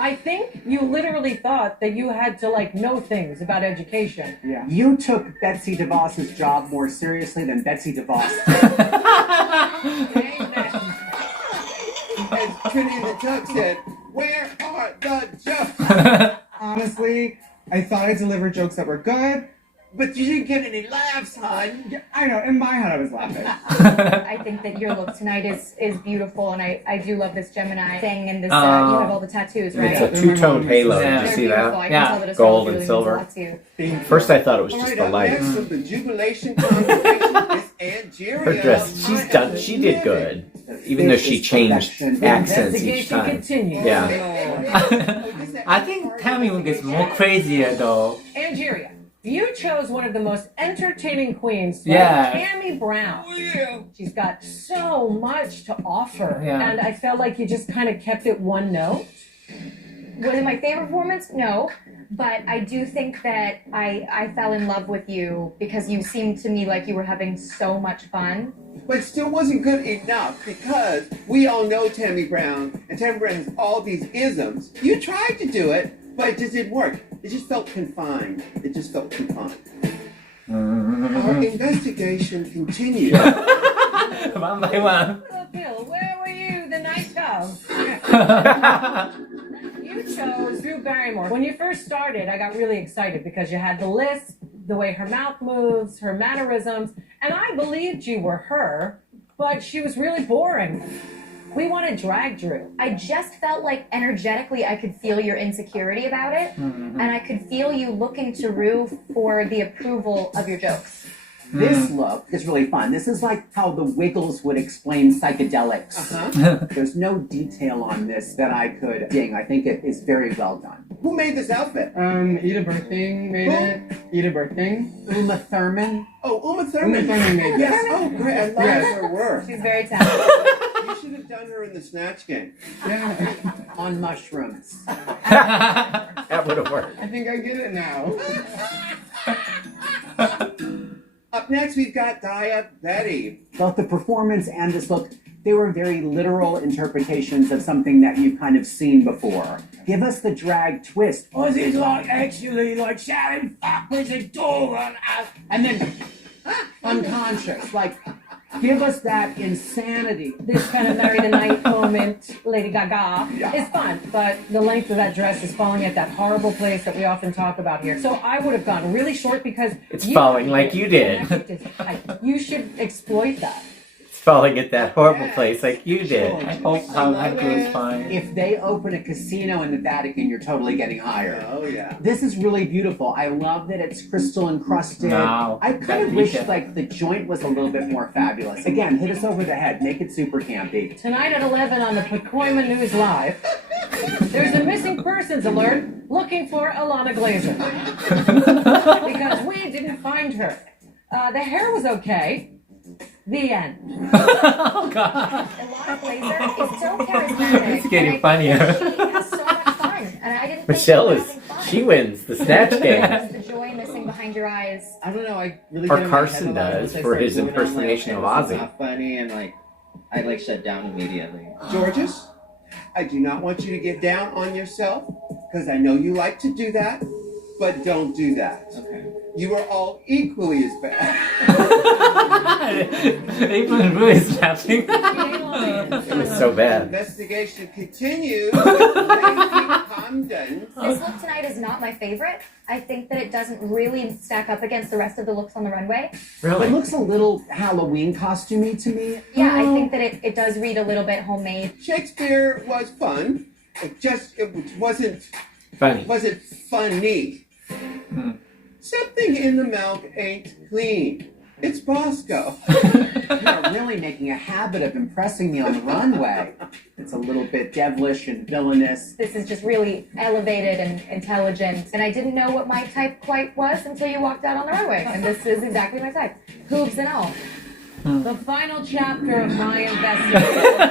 I think you literally thought that you had to know things about education. Yeah. You took Betsy DeVos's job more seriously than Betsy DeVos. As Trinity the Tuck said, where are the jokes? Honestly, I thought I delivered jokes that were good. But you didn't get any laughs, hon. Yeah, I know, in my head I was laughing. I think that your look tonight is beautiful, and I do love this Gemini thing and this. You have all the tattoos, right? It's a two-tone halo. Yeah. Did you see Beautiful. I that? can tell that it's Gold really and means a silver. lot to you. First I thought it was All just right, the up light. next with the Jubilation Congregation is Angeria. Her dress, she did good. Even though she changed accents each Investigation time. continues. Yeah. I think Tammy gets more crazier though. Angeria, you chose one of the most entertaining queens, Yeah. Tammy Brown. She's got so much to offer, Yeah. and I felt like you just kind of kept it one note. Was it my favorite performance? No. But I do think that I fell in love with you because you seemed to me like you were having so much fun. But it still wasn't good enough because we all know Tammy Brown, and Tammy Brown has all these isms. You tried to do it, but it just didn't work. It just felt confined. It just felt confined. Our investigation continues. One by one. Bill, where were you the night of? You chose Drew Barrymore. When you first started, I got really excited because you had the lisp, the way her mouth moves, her mannerisms, and I believed you were her, but she was really boring. We want to drag Drew. I just felt like energetically I could feel your insecurity about it, and I could feel you looking to Rue for the approval of your jokes. This look is really fun. This is like how the Wiggles would explain psychedelics. There's no detail on this that I could ding. I think it is very well done. Who made this outfit? Ida Birthing made it. Ida Birthing. Uma Thurman. Oh, Uma Thurman. Uma Thurman made it. Yes. Oh, great. I love her work. She's very talented. You should have done her in the Snatch game. Yeah. On mushrooms. That would have worked. I think I get it now. Up next, we've got Daya Betty. Both the performance and this look, they were very literal interpretations of something that you've kind of seen before. Give us the drag twist. Was it actually shouting fuck with the door on us? And then unconscious, like Give us that insanity. This kind of marry the night moment, Lady Gaga, is fun, but the length of that dress is falling at that horrible place that we often talk about here. So I would have gone really short because It's falling like you did. You should exploit that. It's falling at that horrible place like you did. I hope Hannah is fine. If they open a casino in the Vatican, you're totally getting hired. Oh yeah. This is really beautiful. I love that it's crystal encrusted. Wow. I kind of wish like the joint was a little bit more fabulous. Again, hit us over the head. Make it super campy. Tonight at 11 on the Pacoima News Live, there's a missing persons alert looking for Alana Glazer. Because we didn't find her. The hair was okay. The end. Oh God. Alana Glazer is so charismatic. It's getting and funnier. She has so much fun, and I didn't. Michelle think is, she wins the Snatch game. What's the joy missing behind your eyes? I don't know. I really. Or get in my Carson head a lot does once I for start his moving on, impersonation like, of okay, this is Ozzy. not funny, and like, I like shut down immediately. Georges, I do not want you to get down on yourself, because I know you like to do that, but don't do that. Okay. You are all equally as bad. Even Rue is laughing. It was so bad. Investigation continues with Lady Condon. This look tonight is not my favorite. I think that it doesn't really stack up against the rest of the looks on the runway. It looks a little Halloween costumey to me. Yeah, I think that it does read a little bit homemade. Shakespeare was fun. It wasn't funny. Wasn't funny. Something in the milk ain't clean. It's Bosco. You're really making a habit of impressing me on the runway. It's a little bit devilish and villainous. This is just really elevated and intelligent, and I didn't know what my type quite was until you walked out on the runway, and this is exactly my type. Hooves and all. The final chapter of my investigation.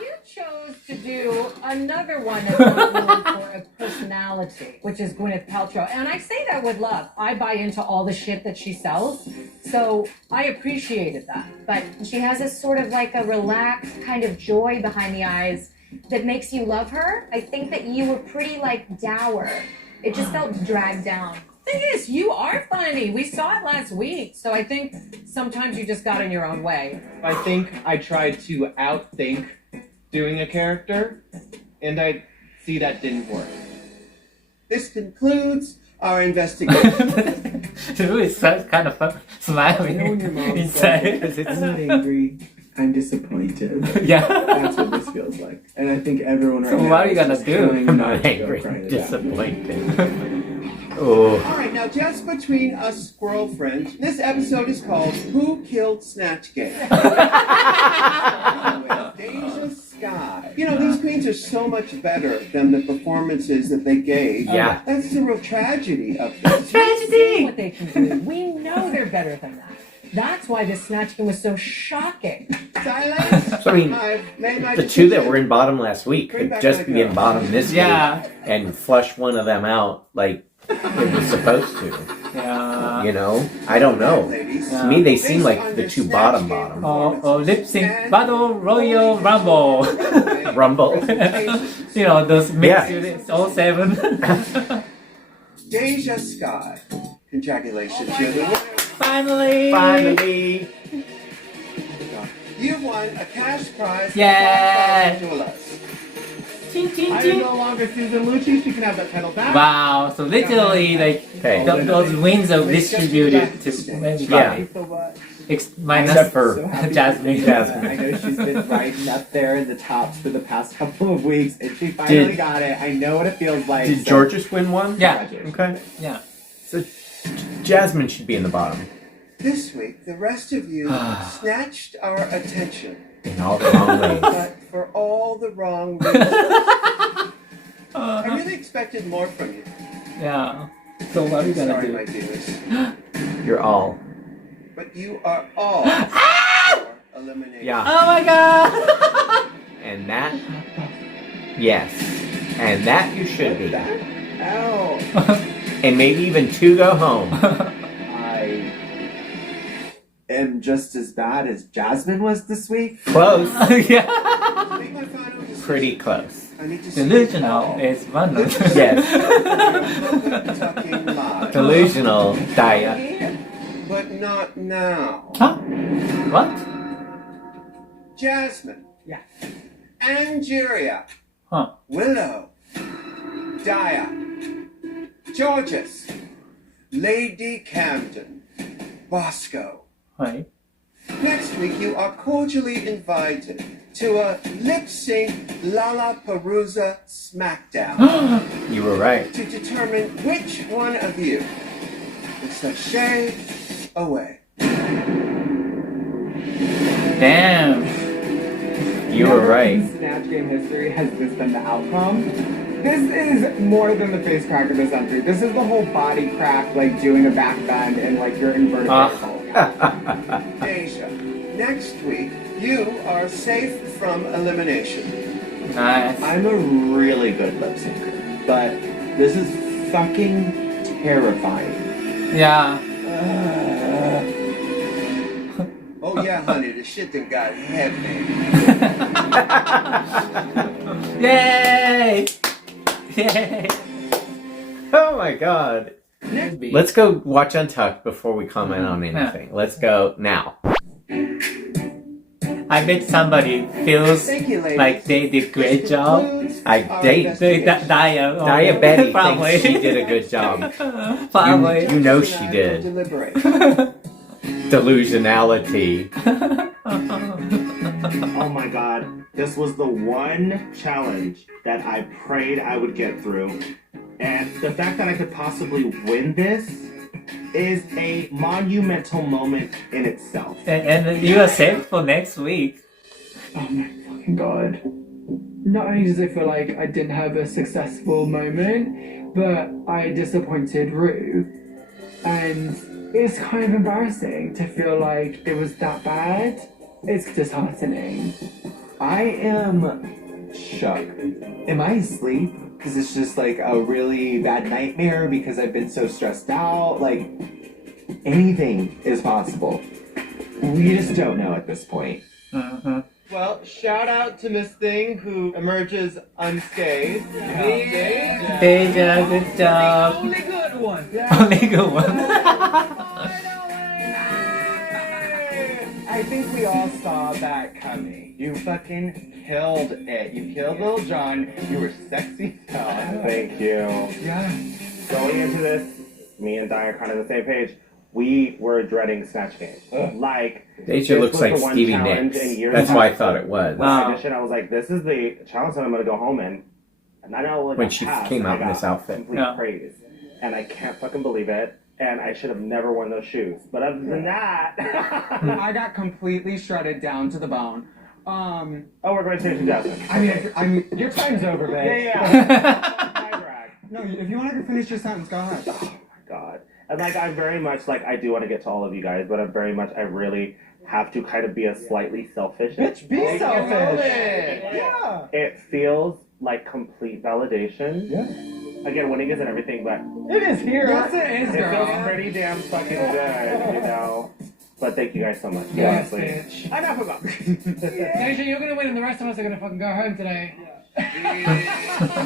You chose to do another one that's not known for a personality, which is Gwyneth Paltrow. And I say that with love. I buy into all the shit that she sells, so I appreciated that. But she has this sort of like a relaxed kind of joy behind the eyes that makes you love her. I think that you were pretty like dour. It just felt dragged down. Thing is, you are funny. We saw it last week, so I think sometimes you just got in your own way. I think I tried to outthink doing a character, and I see that didn't work. This concludes our investigation. Rue is kind of smiling inside. I'm not angry. I'm disappointed. Yeah. That's what this feels like. And I think everyone right So now what are you is gonna just do? trying I'm not not to angry, go crying it out. disappointed. Oh. All right, now just between us squirrel friends, this episode is called "Who Killed Snatch Game?" With Deja Sky. You know, these queens are so much better than the performances that they gave. Yeah. That's the real tragedy of this. See what they can do. We know they're better than that. That's why this Snatch Game was so shocking. Silence. So, I mean, I've made my the two that decision. were in bottom last week Bring could back just my be in girl. bottom this Yeah. week and flush one of them out like it was supposed to. Yeah. You know? I don't know. To me, they seem like the two bottom. Or Lipsync Battle Royal Rumble. Rumble. You know, those mixed Yeah. units, all 7. Deja Sky. Congratulations, you're the winner. Finally! Finally. You won a cash prize. Yeah. of $5,000. Ching, ching, I am ching. no longer Susan Lucci. She can have that title back. Wow, so literally, like, Okay. those wins are distributed to everybody. Minus Except for So happy Jasmine. I know she's been riding up there in the tops for the past couple of weeks, and she finally Did- got it. I know what it feels like. Did so- Georges win one? Yeah. Okay. Yeah. So Jasmine should be in the bottom. This week, the rest of you snatched our attention, In all the wrong ways. but for all the wrong reasons. I really expected more from you. Yeah. So what are you gonna Sorry, do? my dearest. You're all. But you are all for elimination. Yeah. Oh my god! And that. Yes. And that you should be. Ow. And maybe even 2 go home. I am just as bad as Jasmine was this week. Close. Yeah. To make my final decision, Pretty close. I need to see Delusional is one of them. Yes. talking live. Delusional, Daya. But not now. Huh? What? Jasmine. Yeah. Angeria. Huh. Willow. Daya. Georges. Lady Camden. Bosco. はい。 Next week, you are cordially invited to a Lipsync Lollapalooza Smackdown You were right. to determine which one of you will sashay away. Damn. You were right. In Snatch Game history has this been the outcome? This is more than the face crack of the century. This is the whole body crack, like doing a back bend and like your inverted Deja, next week, you are safe from elimination. Nice. I'm a really good lip syncer, but this is fucking terrifying. Yeah. Oh yeah, honey, the shit that got heavy. Yay! Yay! Oh my god. Let's go watch Untucked before we comment on anything. Let's go now. I bet somebody feels like they did great job. Daya Betty thinks she did a good job. Probably. You know she did. Delusionality. Oh my god. This was the one challenge that I prayed I would get through. And the fact that I could possibly win this is a monumental moment in itself. And you are safe for next week. Oh my fucking god. Not only does it feel like I didn't have a successful moment, but I disappointed Ru. And it's kind of embarrassing to feel like it was that bad. It's disheartening. I am shook. Am I asleep? Is this just like a really bad nightmare because I've been so stressed out? Like, anything is possible. We just don't know at this point. Well, shout out to Miss Thing who emerges unscathed. Deja, good job. Only good one. Only good one. I think we all saw that coming. You fucking killed it. You killed Lil Jon. You were sexy as hell. Thank you. Yeah. Going into this, me and Di are kind of on the same page. We were dreading Snatch Game. Like, Deja looks like Stevie Nicks. That's why I thought it was. When I auditioned, I was like, this is the challenge that I'm going to go home in. And I know When she came out in this outfit. Complete praise. And I can't fucking believe it. And I should have never worn those shoes. But other than that... I got completely shredded down to the bone. Oh, we're going to change to Jasmine. I mean, your time's over, babe. Yeah. No, if you want to finish your sentence, go ahead. Oh my god. And like, I'm very much like, I do want to get to all of you guys, but I'm very much, I really have to kind of be a slightly selfish. Bitch, be selfish. Yeah. It feels like complete validation. Yeah. Again, winning isn't everything, but It is here. Yes, it is, it girl. feels pretty damn fucking good, you know? But thank you guys so much. Yes, honestly. bitch. Enough about Deja, you're gonna win and the rest of us are gonna fucking go home today.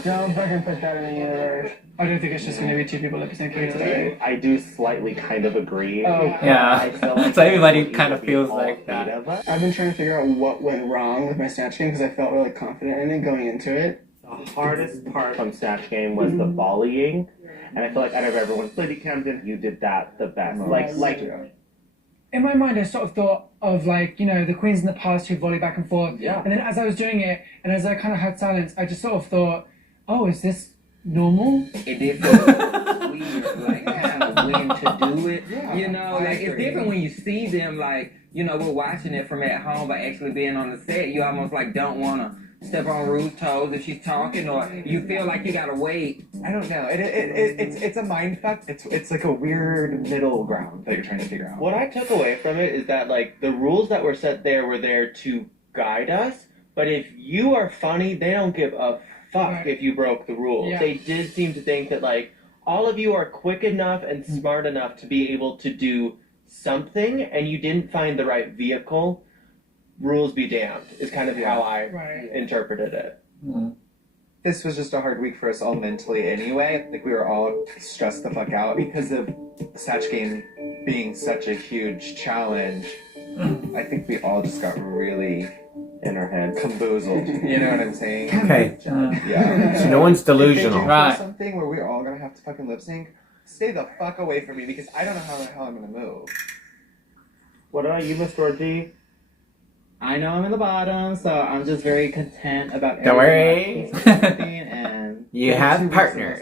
Don't fucking put that in the universe. I don't think it's just gonna be two people lip syncing today. I do slightly kind of agree. Oh. Yeah. I feel like So everybody it kind of would feels be all like that. 8 of us. I've been trying to figure out what went wrong with my Snatch Game because I felt really confident in it going into it. The hardest part from Snatch Game was the volleying, and I feel like out of everyone, Lady Camden, you did that the best. Like, In my mind, I sort of thought of like, you know, the queens in the past who volley back and forth. Yeah. And then as I was doing it, and as I kind of had silence, I just sort of thought, oh, is this normal? It did feel weird, like kind of when to do it. You know, like it's different when you see them, like, you know, we're watching it from at home, but actually being on the set, you almost like don't want to step on Ru's toes if she's talking, or you feel like you gotta wait. I don't know. It's a mind fuck. It's like a weird middle ground that you're trying to figure out. What I took away from it is that, like, the rules that were set there were there to guide us, but if you are funny, they don't give a fuck if you broke the rules. Yeah. They did seem to think that, like, all of you are quick enough and smart enough to be able to do something, and you didn't find the right vehicle. Rules be damned is kind of how I interpreted it. This was just a hard week for us all mentally anyway. Like, we were all stressed the fuck out because of Snatch Game being such a huge challenge. I think we all just got really in her head. Bamboozled. You know what I'm saying? Okay. Yeah. So no one's delusional. Right. Something where we're all gonna have to fucking lip sync. Stay the fuck away from me because I don't know how the hell I'm gonna move. What about you, Mr. D? I know I'm in the bottom, so I'm just very content about Don't worry. everything. And You have partners.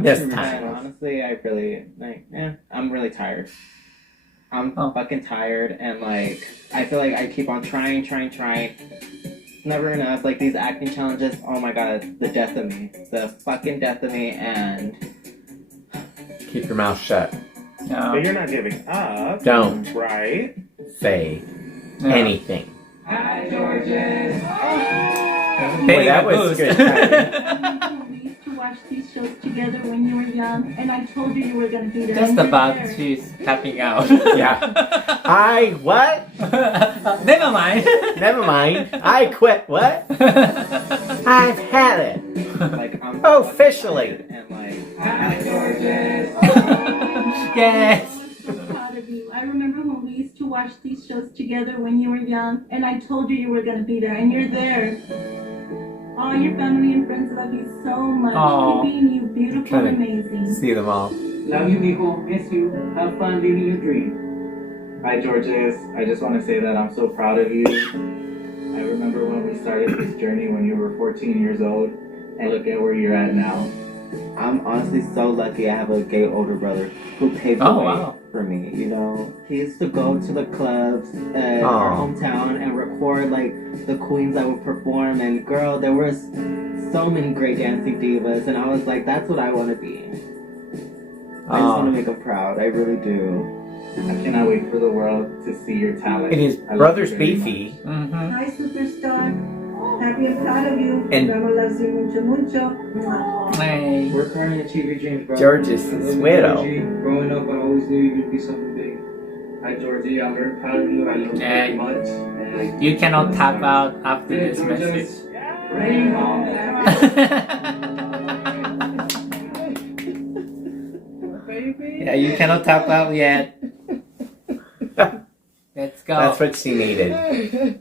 This And time. honestly, I really I'm really tired. I'm fucking tired, and like I feel like I keep on trying. Never enough. Like these acting challenges. Oh my god, the death of me, the fucking death of me, and Keep your mouth shut. But you're not giving up. Don't. Right? Say anything. Hi, Georges. Boy, that was good. We used to watch these shows together when you were young, and I told you you were going to be there. Just about she's tapping out. Yeah. I what? Never mind. Never mind. I quit. What? I've had it. like I'm officially. And like hi, Georges. Yes. So proud of you. I remember when we used to watch these shows together when you were young, and I told you were going to be there, and you're there. All your family and friends love you so much. Aw. Keeping you beautiful and amazing. See them all. Love you, Nico. Miss you. Have fun living your dream. Hi, Georges. I just want to say that I'm so proud of you. I remember when we started this journey when you were 14 years old, and look at where you're at now. I'm honestly so lucky I have a gay older brother who paved the way for me, you know? He used to go to the clubs in our hometown and record like the queens that would perform, and girl, there was so many great dancing divas, and I was like, that's what I want to be. I just want to make them proud, I really do. I cannot wait for the world to see your talent. It is I love Brothers you very Beefy. Hi, superstar. Happy and proud of you. And- Grandma loves you mucho, mucho. Hey. Work hard and achieve your dreams, bro. Georges I love you, Suero. Georgie. Growing up, I always knew you would be something big. Hi, Georgie. I'm very proud of you. I love you very much. And You cannot tap out after Yeah, this Georges. message. Bring home Yeah, you cannot tap out yet. Let's go. That's what she needed.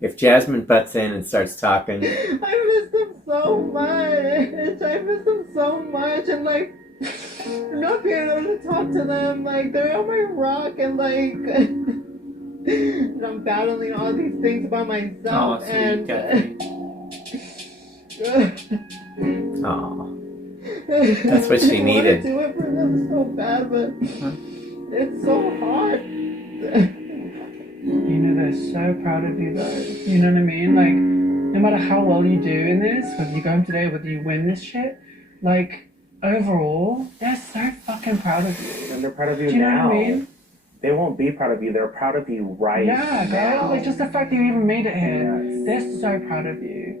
If Jasmine butts in and starts talking, I miss them so much. I miss them so much, and like not being able to talk to them, like they're on my rock, and like and I'm battling all these things by myself, and that's what she needed. I want to do it for them so bad, but it's so hard. You know, they're so proud of you, though. You know what I mean? Like, no matter how well you do in this, whether you go home today, whether you win this shit, like, overall, they're so fucking proud of you. And they're proud of you Do you know now. what I mean? They won't be proud of you. They're proud of you right Yeah, now. girl. Like, just the fact that you even made it here. They're so proud of you.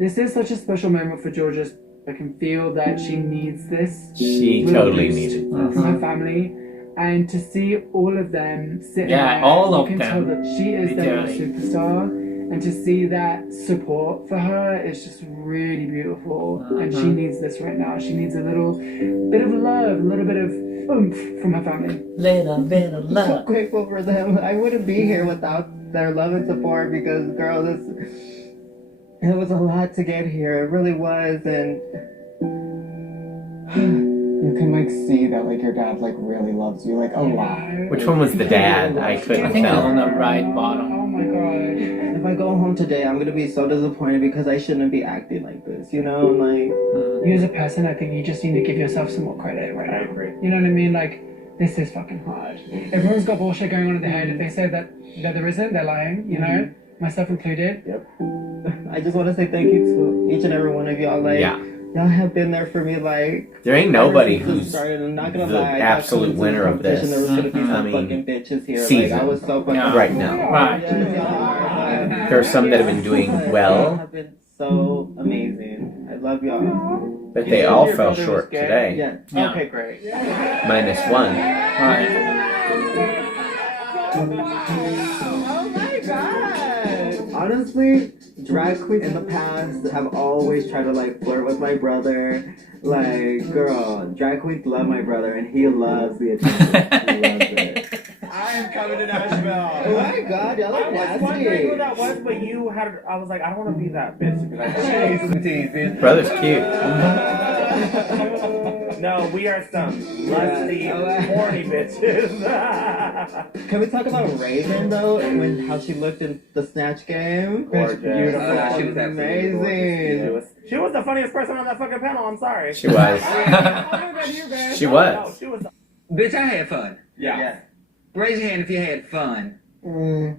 This is such a special moment for Georgia. I can feel that she needs this. She little totally boost needs it. From her family. And to see all of them sitting Yeah, there, all you of can them, tell that she is their literally. superstar. And to see that support for her is just really beautiful. And she needs this right now. She needs a little bit of love, a little bit of oomph from her family. Little bit of I'm so grateful for them. I wouldn't be here without their love and support, because girl, it was a lot to get here. It really was, and you can like see that like your dad like really loves you like a lot. Which one was the dad? I couldn't I think it's tell. on the right bottom. Oh my god. if I go home today, I'm gonna be so disappointed because I shouldn't be acting like this, you know? Like, You as a person, I think you just need to give yourself some more credit right now. I agree. You know what I mean? Like, this is fucking hard. Everyone's got bullshit going on in their head. If they say that there isn't, they're lying, you know? Myself included. Yep. I just want to say thank you to each and every one of y'all. Like, y'all have been there for me. Like, There ain't nobody ever since who's it started. I'm not gonna the lie. I absolute thought winner of this. There was gonna be some I mean, fucking bitches here. season. Like, I was so fucking Right now. There are some that have been doing Y'all well, have been so amazing. I love y'all. but they all fell short today. Yeah. Okay, great. Minus one. Oh my god! honestly, drag queens in the past have always tried to like flirt with my brother. Like, girl, drag queens love my brother, and he loves the attention. He loves it. I am coming to Nashville. Oh my God, y'all are I was nasty. wondering who that was, but you had. I was like, I don't want to be that bitch. Brother's cute. No, we are some lusty, horny bitches. Can we talk about Raven though, and how she looked in the Snatch game? Gorgeous. Beautiful. She was absolutely amazing. She was the funniest person on that fucking panel. I'm sorry. She was. She was. No, she was. Bitch, I had fun. Yeah. Raise your hand if you had fun. Well,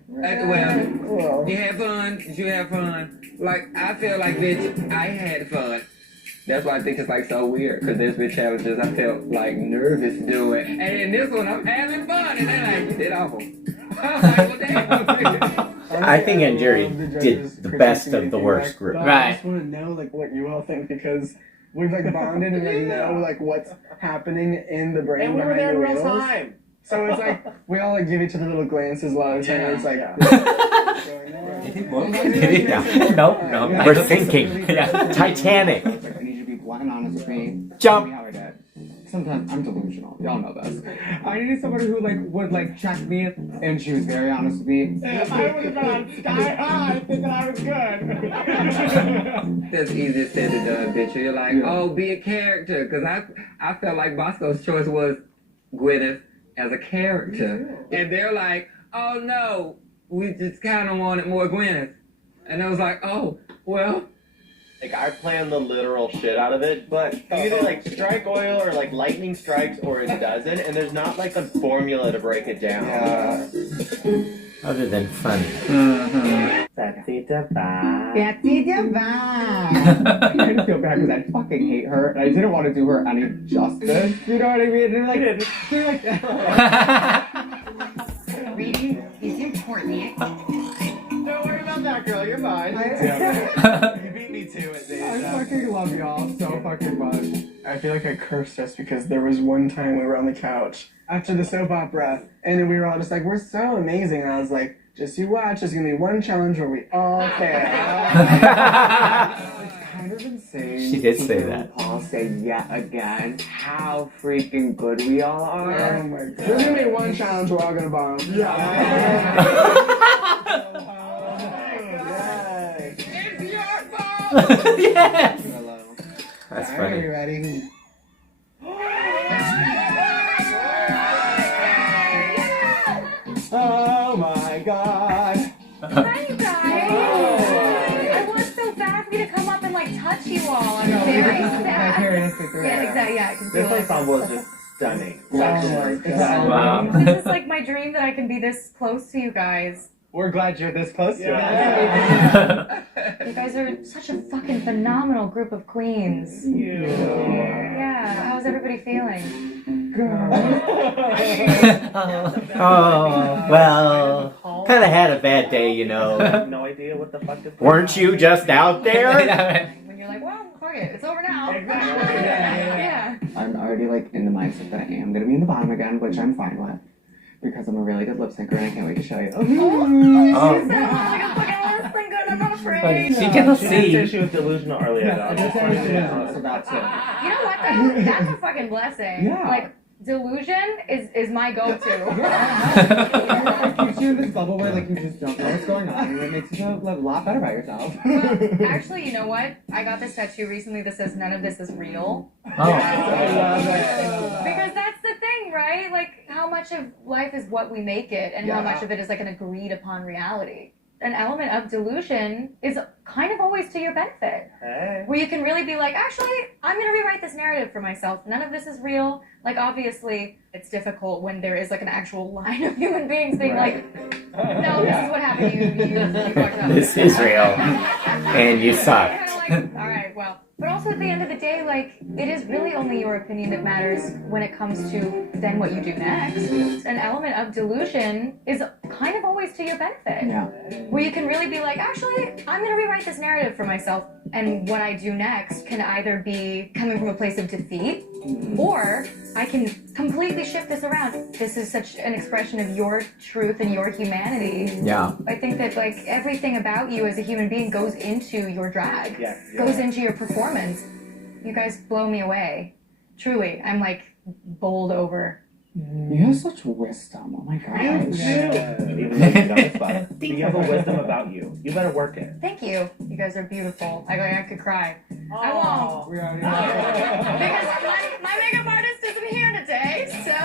you had fun. Did you have fun? Like, I feel like, bitch, I had fun. That's why I think it's like so weird, because there's been challenges I felt like nervous doing. And in this one, I'm having fun, and then like, you did awful. I'm like, well, damn. I think Jerry did the best of the worst group. I just want to know like what you all think, because we've like bonded and like know like what's happening in the brain And we were behind there the in real wheels. time. So it's like we all like give each other little glances a lot of the time. It's like No, we're thinking. Yeah. Titanic. I need you to be blunt and honest with me. Jump. Tell me how I did. Sometimes I'm delusional. Y'all know this. I needed somebody who like would like check me, and she was very honest with me. I would have been on sky high thinking I was good. That's easier said than done, bitch. You're like, oh, be a character. Because I felt like Bosco's choice was Gwyneth as a character. And they're like, oh, no, we just kind of wanted more Gwyneth. And I was like, oh, well. Like, I planned the literal shit out of it, but you either like strike oil or like lightning strikes or it doesn't, and there's not like a formula to break it down. Other than funny. Sexy divine. Betsy Divine. I kind of feel bad because I fucking hate her, and I didn't want to do her any justice. You know what I mean? They're like, Reading is important. Don't worry about that, girl. You're fine. you beat me to it, Dave. I fucking love y'all so fucking much. I feel like I cursed us because there was one time we were on the couch after the soap opera, and then we were all just like, we're so amazing. And I was like, just you watch, there's gonna be one challenge where we all fail. It's kind of insane. She did say that. Paul said yet again how freaking good we all are. Oh my God. There's gonna be one challenge we're all gonna bomb. It's your fault! Yes! That's Are funny. you ready? Oh my God. Hi, you guys. I want so bad for you to come up and like touch you all. I'm very sad. Yeah, exactly. Yeah, I can feel This it. ensemble is just stunning. Oh my God. Wow. This is like my dream that I can be this close to you guys. We're glad you're this close to us. You guys are such a fucking phenomenal group of queens. Yeah, how's everybody feeling? Oh, well, kind of had a bad day, you I know. have no idea what the fuck this. Weren't you just out there? When you're like, well, fuck it, it's over now. Exactly. Yeah. I'm already like in the mindset that I am gonna be in the bottom again, which I'm fine with. Because I'm a really good lip syncer and I can't wait to show you. Oh. She said, oh, like a fucking lip sync, and I'm not afraid. She cannot She did say see. she was delusional earlier. though. So that's it. You know what? That's a fucking blessing. Yeah. Like, delusion is my go-to. It keeps you in this bubble where like you just don't know what's going on, and it makes you feel a lot better about yourself. Well, actually, you know what? I got this tattoo recently that says none of this is real. Oh. I love it. Because that's the thing, right? Like, how much of life is what we make it, and how much of it is like an agreed upon reality. An element of delusion is kind of always to your benefit. Hey. Where you can really be like, actually, I'm going to rewrite this narrative for myself. None of this is real. Like, obviously, it's difficult when there is like an actual line of human beings being like, no, this is what happened. You fucked up. This is real. And you suck. Kind of like, all right, well. But also at the end of the day, like, it is really only your opinion that matters when it comes to then what you do next. An element of delusion is kind of always to your benefit. Yeah. Where you can really be like, actually, I'm going to rewrite this narrative for myself. And what I do next can either be coming from a place of defeat, Or I can completely shift this around. This is such an expression of your truth and your humanity. Yeah. I think that like everything about you as a human being goes into your drag, goes into your performance. You guys blow me away. Truly, I'm like bowled over. You have such wisdom. Oh my gosh. You do. Even though you know it's fun. You have a wisdom about you. You better work it. Thank you. You guys are beautiful. I could cry. I won't. Because my makeup artist isn't here today, so.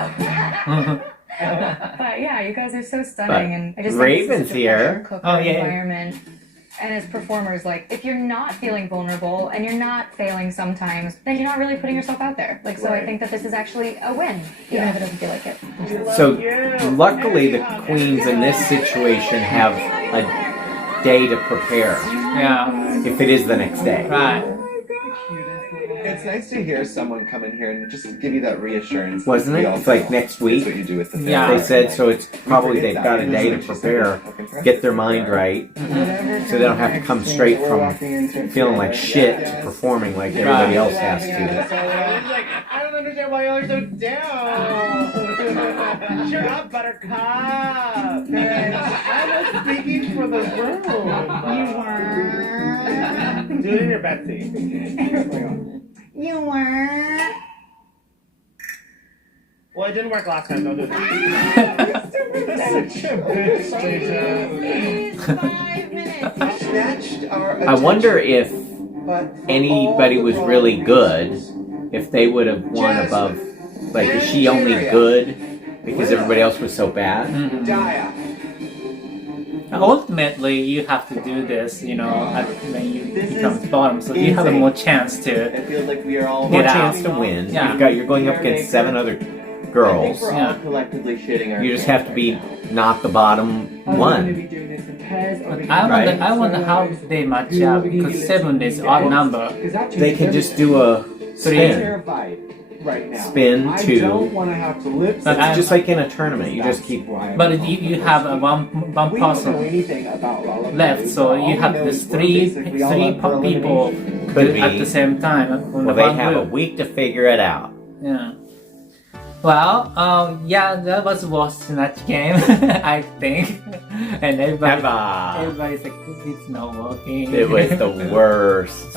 But yeah, you guys are so stunning, and I just Raven's here. Environment. And as performers, like, if you're not feeling vulnerable and you're not failing sometimes, then you're not really putting yourself out there. Like, so I think that this is actually a win, even if it doesn't feel like it. So luckily the queens in this situation have a day to prepare. Yeah. If it is the next day. Right. It's nice to hear someone come in here and just give you that reassurance. Wasn't it? It's like next week. That's what you do with the They said so. It's probably they've got a day to prepare, get their mind right, so they don't have to come straight from feeling like shit to performing like everybody else has to. I don't understand why y'all are so down. Shut up, Buttercup. I was speaking for the room. You were. Do it in your Betsy. You were. Well, it didn't work last time. Don't do that. Such a bitch, I wonder if anybody was really good, if they would have won above. Like, is she only good because everybody else was so bad? Ultimately, you have to do this, you know, when you become bottom, so you have a more chance to I feel like we are all more chance to win. Yeah. You're going up against 7 other girls. We're all collectively shitting our You just have to be not the bottom one. I wonder how they match up, because 7 is odd number. They can just do a spin. Terrified right now. Spin I 2. don't want to have to lip sync. It's just like in a tournament. You just keep. But you have a one person left, so you have this three people Could be. at the same time. Well, they have a week to figure it out. Yeah. Well, yeah, that was worst Snatch game, I think. And everybody's like, it's not working. It was the worst.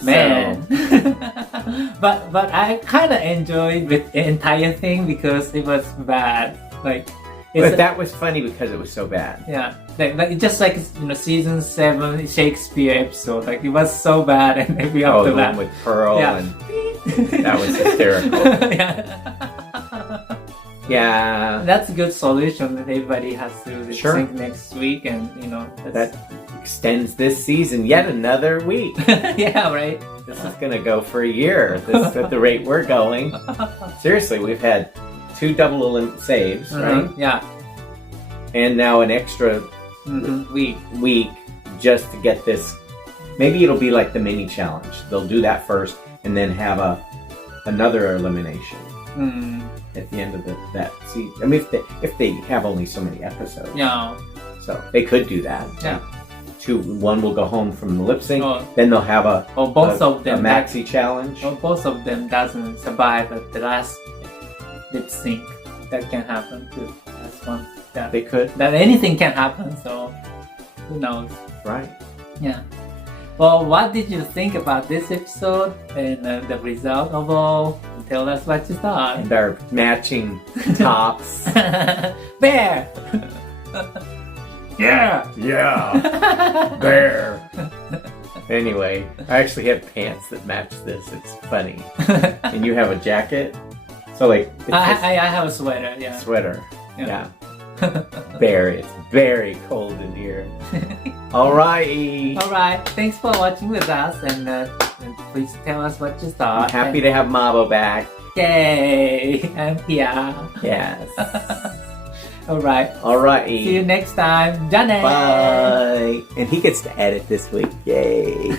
Man. but I kind of enjoyed the entire thing because it was bad. Like, but that was funny because it was so bad. Yeah, like just like, you know, season 7 Shakespeare episode. Like, it was so bad, and every after the that one with Pearl and that was hysterical. Yeah. That's a good solution that everybody has to sync next week, and you know that extends this season yet another week. Yeah, right. This is gonna go for a year. This at the rate we're going. Seriously, we've had 2 double saves, right? Yeah. And now an extra week just to get this. Maybe it'll be like the mini challenge. They'll do that first and then have another elimination at the end of that season. I mean, if they have only so many episodes. Yeah. So they could do that. Yeah. One will go home from the lip sync. Then they'll have a maxi challenge. Both of them doesn't survive at the last lip sync. That can happen too. That's one. Yeah. They could. That anything can happen. So who knows? Right. Yeah. Well, what did you think about this episode and the result of all? Tell us what you thought. And our matching tops. Bear! Yeah! Bear! Anyway, I actually have pants that match this. It's funny. And you have a jacket? So like... I have a sweater, yeah. Sweater, yeah. Bear, it's very cold in here. Alrighty. Alright, thanks for watching with us, and please tell us what you thought. I'm happy to have Mabo back. Yay! I'm here. Yes. Alright. Alrighty. See you next time. Janet! Bye. And he gets to edit this week. Yay.